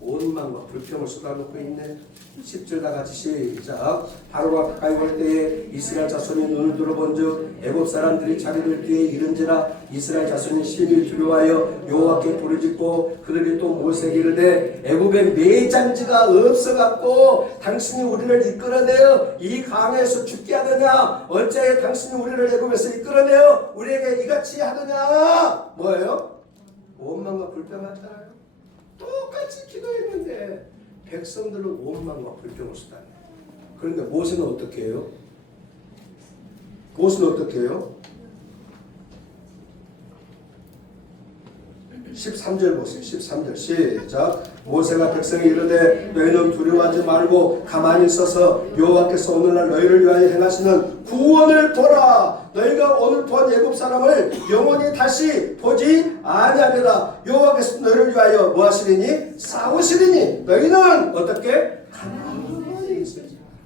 온 마음과 불평을 쏟아놓고 있네. 10절 다 같이 시작. 바로가 가까이 올 때에 이스라엘 자손이 눈을 들어본즉 애굽 사람들이 자기들 뒤에 이른지라 이스라엘 자손이 심히 두려워하여 여호와께 부르짖고 그들이 또 모세에게 이르되 애굽에 매장지가 없어갖고 당신이 우리를 이끌어내어 이 강에서 죽게 하느냐? 어찌하여 당신이 우리를 애굽에서 이끌어내어 우리에게 이같이 하느냐? 뭐예요? 원망과 불평하잖아요. 똑같이 기도했는데 백성들은 원망과 불평을 쏟아내. 그런데 모세는 어떻게 해요? 모세는 어떻게 해요? 13절 보세요. 13절 시작. 모세가 백성이 이르되 너희는 두려워하지 말고 가만히 있어서 여호와께서 오늘날 너희를 위하여 행하시는 구원을 보라. 너희가 오늘 본 애굽 사람을 영원히 다시 보지 아니하리라. 여호와께서 너희를 위하여 뭐 하시리니? 싸우시리니 너희는 어떻게? 가만히 있으지 마라.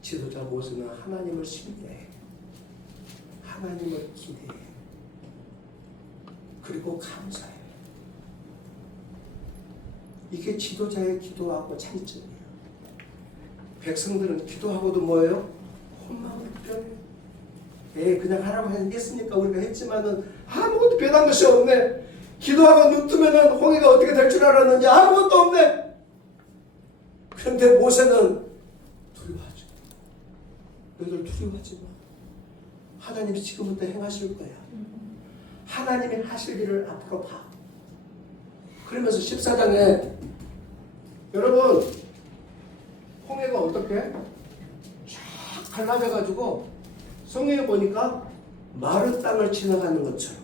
지도자 모세는 하나님을 신뢰해. 하나님을 기대해. 그리고 감사해. 이게 지도자의 기도하고 차이점이에요. 백성들은 기도하고도 뭐예요? 혼마음을 표현해. 그냥 하라고 했으니까 우리가 했지만은 아무것도 변한 것이 없네. 기도하고 눈 뜨면은 홍해가 어떻게 될 줄 알았는지 아무것도 없네. 그런데 모세는 두려워하지 마. 너희들 두려워하지 마. 하나님이 지금부터 행하실 거야. 하나님이 하실 일을 앞으로 봐. 그러면서 14장에 여러분 홍해가 어떻게 쫙 갈라져가지고 성경에 보니까 마른 땅을 지나가는 것처럼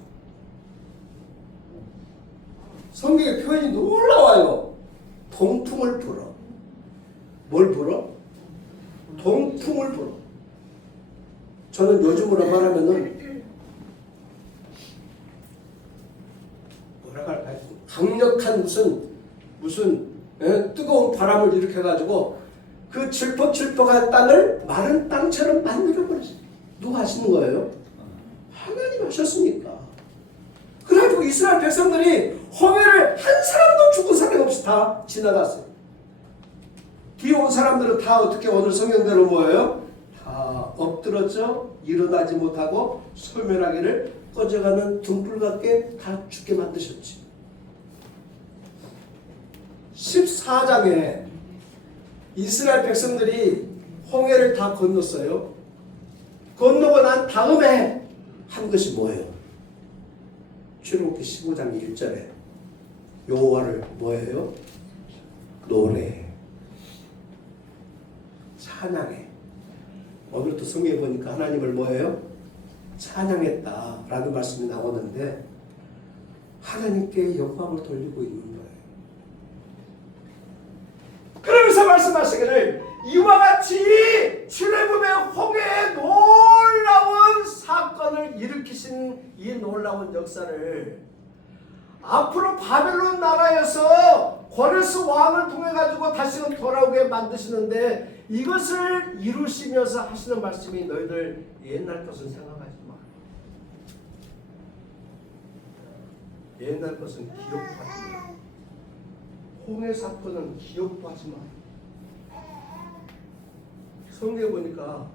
성경의 표현이 놀라워요. 동풍을 불어. 뭘 불어? 동풍을 불어. 저는 요즘으로 말하면은 뭐라고 할까요? 강력한 무슨 뜨거운 바람을 일으켜가지고 그 질퍽질퍽한 땅을 마른 땅처럼 만들어버렸어요. 누가 하시는 거예요? 하나님 하셨으니까. 그래가지고 이스라엘 백성들이 홍해를 한 사람도 죽은 사람이 없이 다 지나갔어요. 뒤에 온 사람들은 다 어떻게 오늘 성경대로 뭐예요? 다 엎드러져 일어나지 못하고 소멸하기를 꺼져가는 등불 같게 다 죽게 만드셨지. 14장에 이스라엘 백성들이 홍해를 다 건넜어요. 건너고 난 다음에 한 것이 뭐예요? 출애굽기 15장 1절에 여호와를 뭐예요? 노래해. 찬양해. 오늘도 성경에 보니까 하나님을 뭐예요? 찬양했다라는 말씀이 나오는데 하나님께 영광을 돌리고 있는 거예요. 그러면서 말씀하시기를 이와 같이 출애굽의 홍해의 놀라운 사건을 일으키신 이 놀라운 역사를 앞으로 바벨론 나라에서 고레스 왕을 통해 가지고 다시는 돌아오게 만드시는데 이것을 이루시면서 하시는 말씀이 너희들 옛날 것은 생각하지 마. 옛날 것은 기억도 하지 마. 홍해 사건은 기억도 하지 마. 성경에 보니까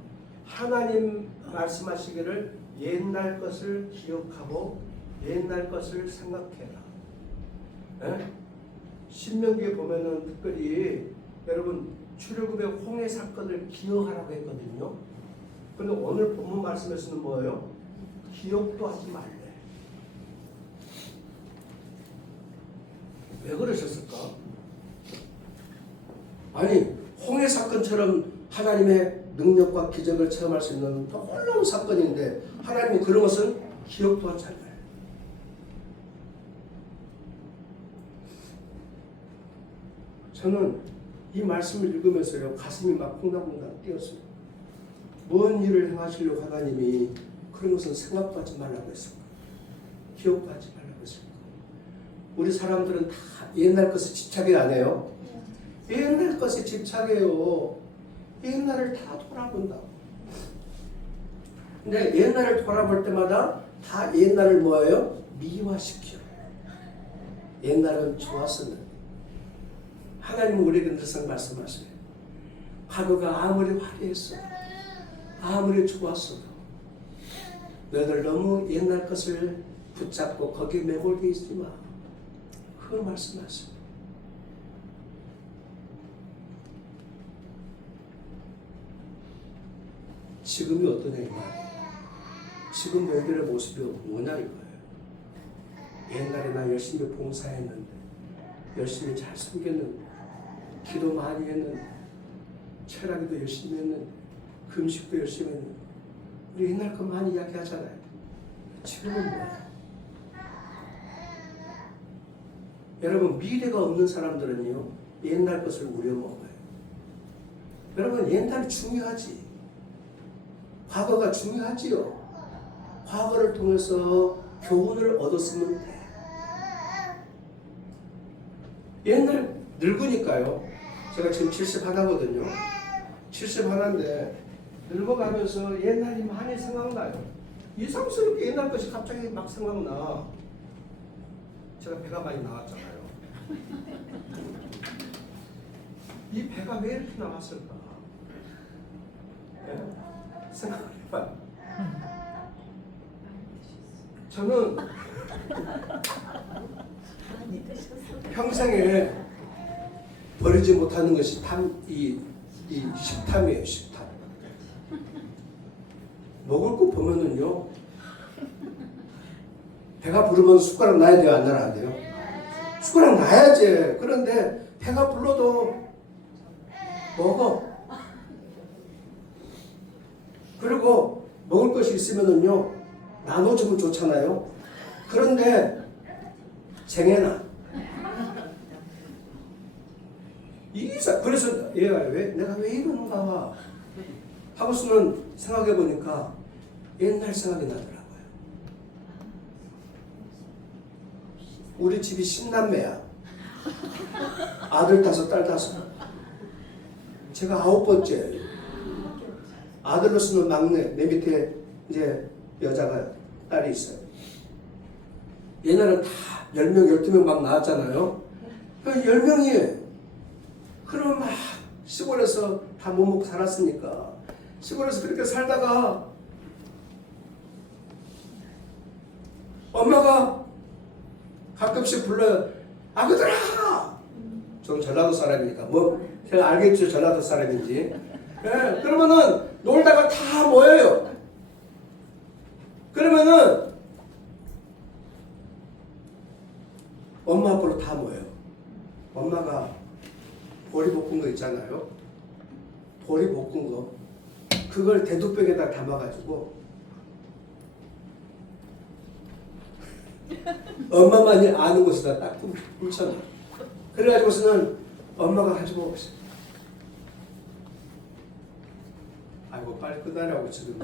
하나님 말씀하시기를 옛날 것을 기억하고 옛날 것을 생각해라. 신명기에 보면은 특별히 여러분 출애굽의 홍해 사건을 기억하라고 했거든요. 그런데 오늘 본문 말씀에서는 뭐예요? 기억도 하지 말래. 왜 그러셨을까? 아니 홍해 사건처럼 하나님의 능력과 기적을 체험할 수 있는 놀라운 사건인데 하나님이 그런 것은 기억도 하지 않아요. 저는 이 말씀을 읽으면서요 가슴이 막 콩닥콩닥 뛰었어요. 뭔 일을 행하시려고 하나님이 그런 것은 생각도 하지 말라고 했을까? 기억도 하지 말라고 했을까? 우리 사람들은 다 옛날 것에 집착이 안 해요. 옛날 것에 집착해요. 옛날을 다 돌아본다고. 근데 옛날을 돌아볼 때마다 다 옛날을 뭐예요? 미화시켜. 옛날은 좋았었는데. 하나님은 우리에게 늘상 말씀하세요. 과거가 아무리 화려했어도 아무리 좋았어도 너희들 너무 옛날 것을 붙잡고 거기에 매몰되어 있지 마. 그걸 말씀하세요. 지금이 어떠냐 이 말이에요. 지금 너희들의 모습이 뭐냐 이거예요. 옛날에 나 열심히 봉사했는데 열심히 잘 섬겼는데 기도 많이 했는데 철학기도 열심히 했는데 금식도 열심히 했는데 우리 옛날 거 많이 이야기하잖아요. 지금은 뭐야? 여러분 미래가 없는 사람들은요 옛날 것을 우려먹어요. 여러분 옛날이 중요하지. 과거가 중요하지요. 과거를 통해서 교훈을 얻었으면 돼. 옛날 늙으니까요. 제가 지금 71거든요. 71인데 늙어가면서 옛날이 많이 생각나요. 이상스럽게 옛날 것이 갑자기 막 생각나. 제가 배가 많이 나왔잖아요. 이 배가 왜 이렇게 나왔을까? 네? 생각해봐요. 저는 평생에 버리지 못하는 것이 이 식탐이에요. 식탐. 먹을 거 보면은요 배가 부르면 숟가락 놔야 돼요? 안 놔야 돼요? 숟가락 놔야지. 그런데 배가 불러도 먹어. 그리고 먹을 것이 있으면은요 나눠주면 좋잖아요. 그런데 쟁여놔. 그래서 얘가 내가 왜 이러는가 하고서는 생각해 보니까 옛날 생각이 나더라고요. 우리 집이 10남매야. 아들 5, 딸 5. 제가 9번째. 아들로서는 막내. 내 밑에 이제 여자가 딸이 있어요. 옛날엔 다 10명, 12명 막 나왔잖아요. 10명이에요. 그러면 막 시골에서 다 못 먹고 살았으니까 시골에서 그렇게 살다가 엄마가 가끔씩 불러요. 아그들아! 전 전라도 사람이니까 뭐 제가 알겠죠. 전라도 사람인지. 예, 그러면은 놀다가 다 모여요. 그러면은 엄마 앞으로 다 모여요. 엄마가 보리 볶은 거 있잖아요. 보리 볶은 거. 그걸 대두백에다 담아가지고 엄마만이 아는 곳에다 딱 훔쳐놔. 그래가지고서는 엄마가 가지고 아이고 빨리 끝나라고 지금.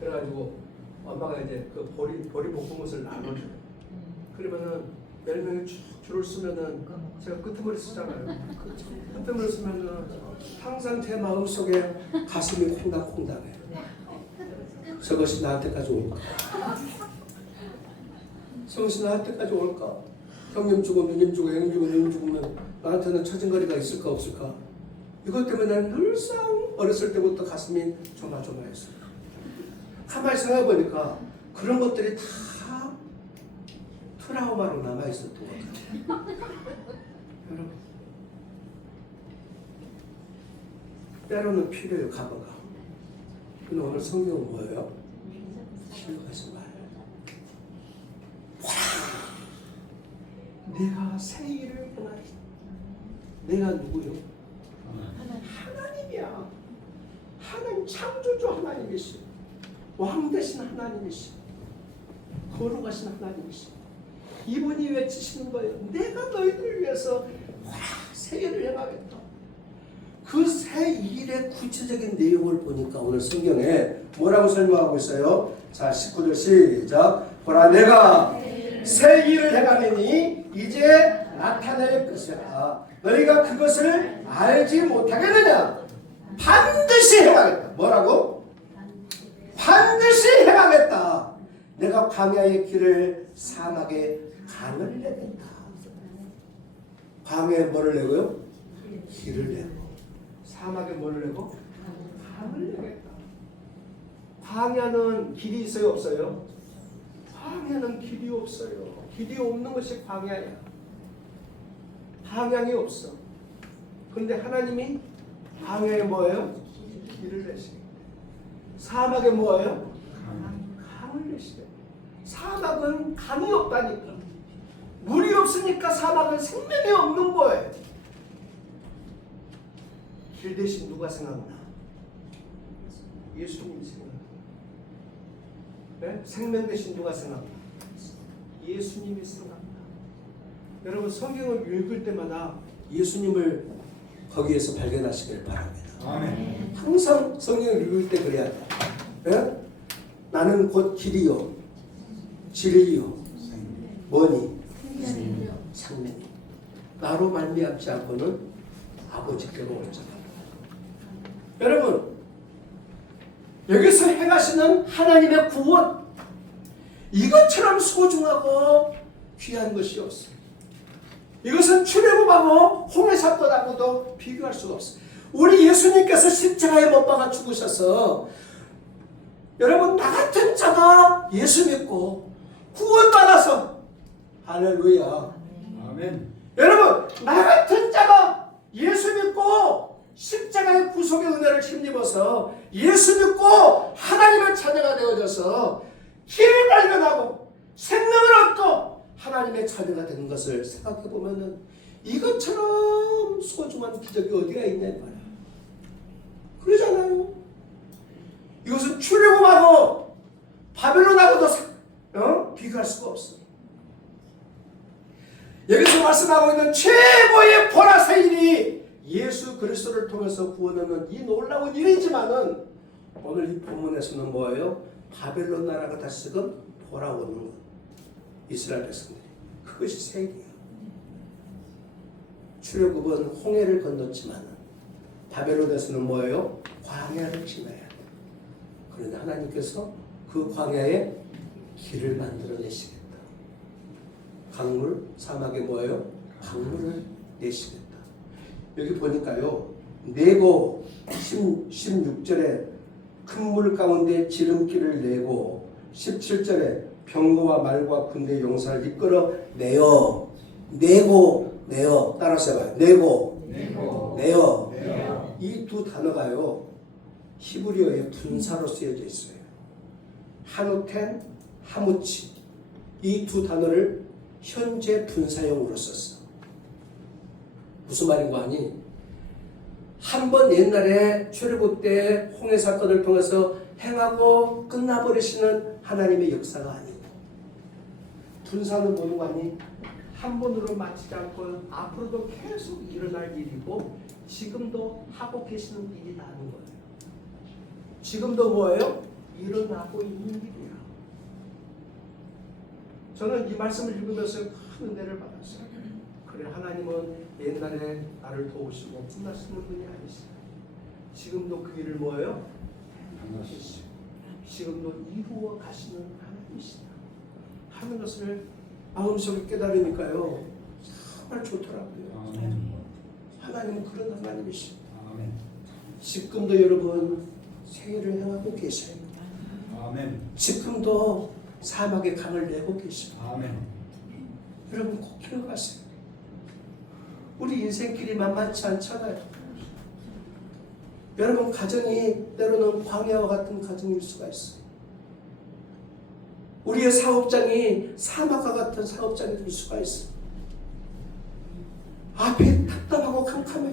그래가지고 엄마가 이제 그 보리 볶은 것을 나눠줘요. 그러면은 10명이 쭉 줄을 쓰면은 제가 끄트머리 쓰잖아요. 끄트머리 쓰면은 항상 제 마음속에 가슴이 콩닥콩닥해요. 저것이 나한테까지 올까? 저것이 나한테까지 올까? 형님 죽어, 누님 죽어, 형님 죽어, 누님 죽으면 나한테는 처진거리가 있을까 없을까? 이것 때문에 나는 늘상 어렸을 때부터 가슴이 조마조마했어요. 가만히 생각해보니까 그런 것들이 다 트라우마로 남아있었던 것 같아요. 여러분, 때로는 필요해요. 과거가. 근데 오늘 성경은 뭐예요? 기억하지 말아요. 내가 새 일을 행하리. 내가 누구요? 하나님이야. 하나님, 창조주 하나님이시. 왕 되신 하나님이시. 거룩하신 하나님이시. 이분이 외치시는 거예요. 내가 너희들을 위해서 새 일을 행하겠다. 그 새 일의 구체적인 내용을 보니까 오늘 성경에 뭐라고 설명하고 있어요? 자, 19절 시작. 보라, 내가 새 일을 행하리니 이제 나타낼 것이라. 너희가 그것을 알지 못하겠느냐? 반드시 행하겠다. 뭐라고? 반드시 행하겠다. 내가 광야의 길을 사막에 강을 내겠다. 광야에 뭐를 내고요? 길을 내고. 사막에 뭐를 내고? 강을 내겠다. 광야는 길이 있어요, 없어요? 광야는 길이 없어요. 길이 없는 것이 광야야. 방향이 없어. 그런데 하나님이 광야에 뭐예요? 길을 내시겠다. 사막에 뭐예요? 강을 내시겠다. 사막은 강이 없다니까. 물이 없으니까 사막은 생명이 없는 거예요. 길 대신 누가 생각나? 예수님이 생각나. 네? 생명 대신 누가 생각나? 예수님이 생각나. 여러분 성경을 읽을 때마다 예수님을 거기에서 발견하시길 바랍니다. 아멘. 항상 성경을 읽을 때 그래야 돼. 예? 나는 곧 길이요, 진리요, 뭐니? 생명이. 나로 말미암지 않고는 아버지께로 올 자가. 여러분 여기서 행하시는 하나님의 구원 이것처럼 소중하고 귀한 것이 없어요. 이것은 출애굽하고 홍해 사건하고도 비교할 수가 없어요. 우리 예수님께서 십자가에 못 박아 죽으셔서 여러분 나 같은 자가 예수 믿고 구원받아서 할렐루야. 아멘. 여러분 나 같은 자가 예수 믿고 십자가의 구속의 은혜를 힘입어서 예수 믿고 하나님의 자녀가 되어져서 길을 발견하고 생명을 얻고 하나님의 자녀가 되는 것을 생각해 보면은 이것처럼 소중한 기적이 어디가 있냐 말이야. 그러잖아요. 이것은 출애굽하고 바벨론하고도 비교할 수가 없어. 여기서 말씀하고 있는 최고의 보라색일이 예수 그리스도를 통해서 구원하는 이 놀라운 일이지만은 오늘 이 본문에서는 뭐예요? 바벨론 나라가 다시금 돌아오는 것. 이스라엘 백성들이. 그것이 세계야. 출애굽은 홍해를 건넜지만은 바벨론에서는 뭐예요? 광야를 지나야 돼. 그런데 하나님께서 그 광야에 길을 만들어내시겠다. 강물, 사막에 뭐예요? 강물을 내시겠다. 여기 보니까요. 내고 16절에 큰 물 가운데 지름길을 내고 17절에 병거와 말과 군대 용사를 이끌어 내어 따라서 해봐요. 내어 이 두 단어가요. 히브리어의 분사로 쓰여져 있어요. 하누텐, 하무치 이 두 단어를 현재 분사형으로 썼어. 무슨 말인 거 아니? 한 번 옛날에 출애굽 때 홍해 사건을 통해서 행하고 끝나버리시는 하나님의 역사가 아니고 분사는 뭐는 거 아니? 한 번으로 마치지 않고 앞으로도 계속 일어날 일이고 지금도 하고 계시는 일이라는 거예요. 지금도 뭐예요? 일어나고 있는 일이야. 저는 이 말씀을 읽으면서 큰 은혜를 받았어요. 그래 하나님은 옛날에 나를 도우시고 끝나시는 분이 아니시다. 지금도 그 일을 뭐예요? 지금도 이루어 가시는 하나님이시다 하는 것을 마음속에 깨달으니까요 정말 좋더라고요. 아멘. 하나님은 그런 하나님이시다. 아멘. 지금도 여러분 생일을 행하고 계셔요. 아멘. 지금도 사막의 강을 내고 계시고 아멘. 여러분 꼭 기억하세요. 우리 인생길이 만만치 않잖아요. 여러분 가정이 때로는 광야와 같은 가정일 수가 있어요. 우리의 사업장이 사막과 같은 사업장이 될 수가 있어요. 앞에 답답하고 캄캄해.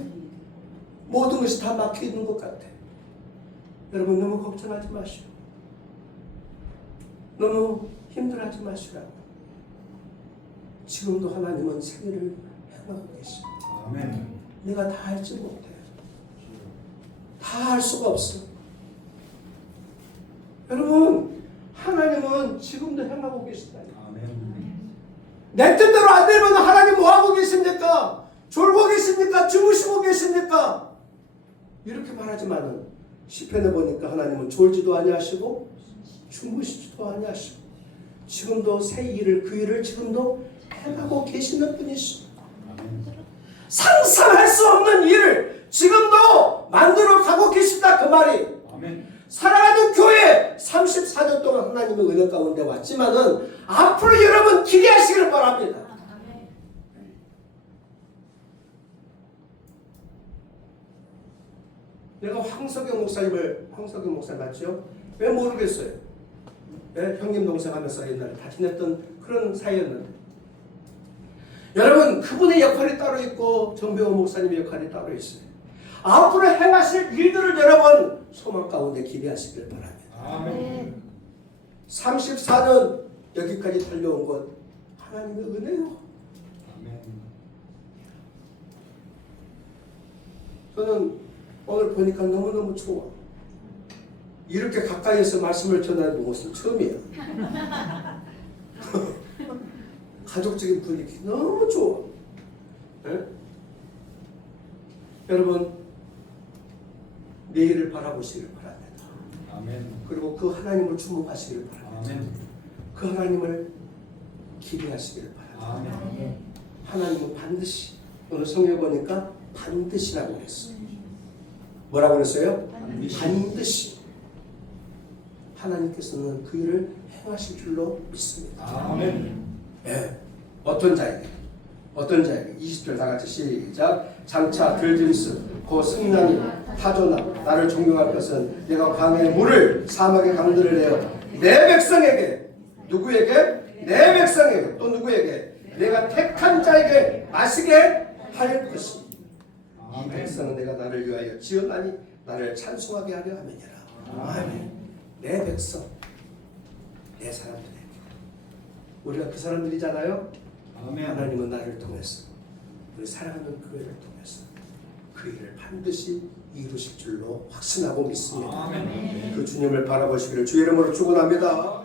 모든 것이 다 막혀 있는 것 같아. 여러분 너무 걱정하지 마시오. 너무 힘들어하지 마시라고. 지금도 하나님은 생일을 행하고 계시오. 아멘. 내가 다 할지 못해. 다 할 수가 없어. 여러분 하나님은 지금도 행하고 계시다. 아멘. 내 뜻대로 안 되면 하나님 뭐하고 계십니까? 졸고 계십니까? 주무시고 계십니까? 이렇게 말하지만은 시편에 보니까 하나님은 졸지도 아니하시고 주무시지도 아니하시고 지금도 새 일을 그 일을 지금도 행하고 계시는 분이시오. 상상할 수 없는 일을 지금도 만들어 가고 계신다 그 말이. 아멘. 사랑하는 교회 34년 동안 하나님의 은혜 가운데 왔지만은 앞으로 여러분 기대하시기를 바랍니다. 내가 황석영 목사님 맞죠? 왜 모르겠어요. 네, 형님 동생 하면서 옛날에 다 지냈던 그런 사이였는데 여러분 그분의 역할이 따로 있고 정병호 목사님의 역할이 따로 있어요. 앞으로 행하실 일들을 여러분 소망 가운데 기대하시길 바랍니다. 아멘. 34년 여기까지 달려온 것 하나님의 은혜요. 아멘. 저는 오늘 보니까 너무너무 좋아. 이렇게 가까이에서 말씀을 전하는 것은 처음이야. 가족적인 분위기 너무 좋아. 네? 여러분, 내일을 바라보시길 바랍니다. 아멘. 그리고 그 하나님을 주목하시길 바랍니다. 아멘. 그 하나님을 기대하시길 바랍니다. 아멘. 하나님은 반드시, 오늘 성경에 보니까 반드시라고 그랬어요. 뭐라고 그랬어요? 반드시. 하나님께서는 그 일을 행하실 줄로 믿습니다. 아멘. 예. 어떤 자에게 20절 다 같이 시작. 장차 들짐승 곧 승나니 타조나 나를 존경할 것은 내가 광야의 물을 사막의 강들을 내어 내 백성에게, 누구에게? 내 백성에게, 또 누구에게? 내가 택한 자에게 마시게 할 것이니 이 백성은 내가 나를 위하여 지었나니 나를 찬송하게 하려 함이니라. 아멘. 내 백성, 내 사람들에게, 우리가 그 사람들이잖아요. 아멘. 하나님은 나를 통해서, 우리 사랑하는 그 일을 통해서 그 일을 반드시 이루실 줄로 확신하고 믿습니다. 아멘. 그 주님을 바라보시기를 주의 이름으로 축원합니다.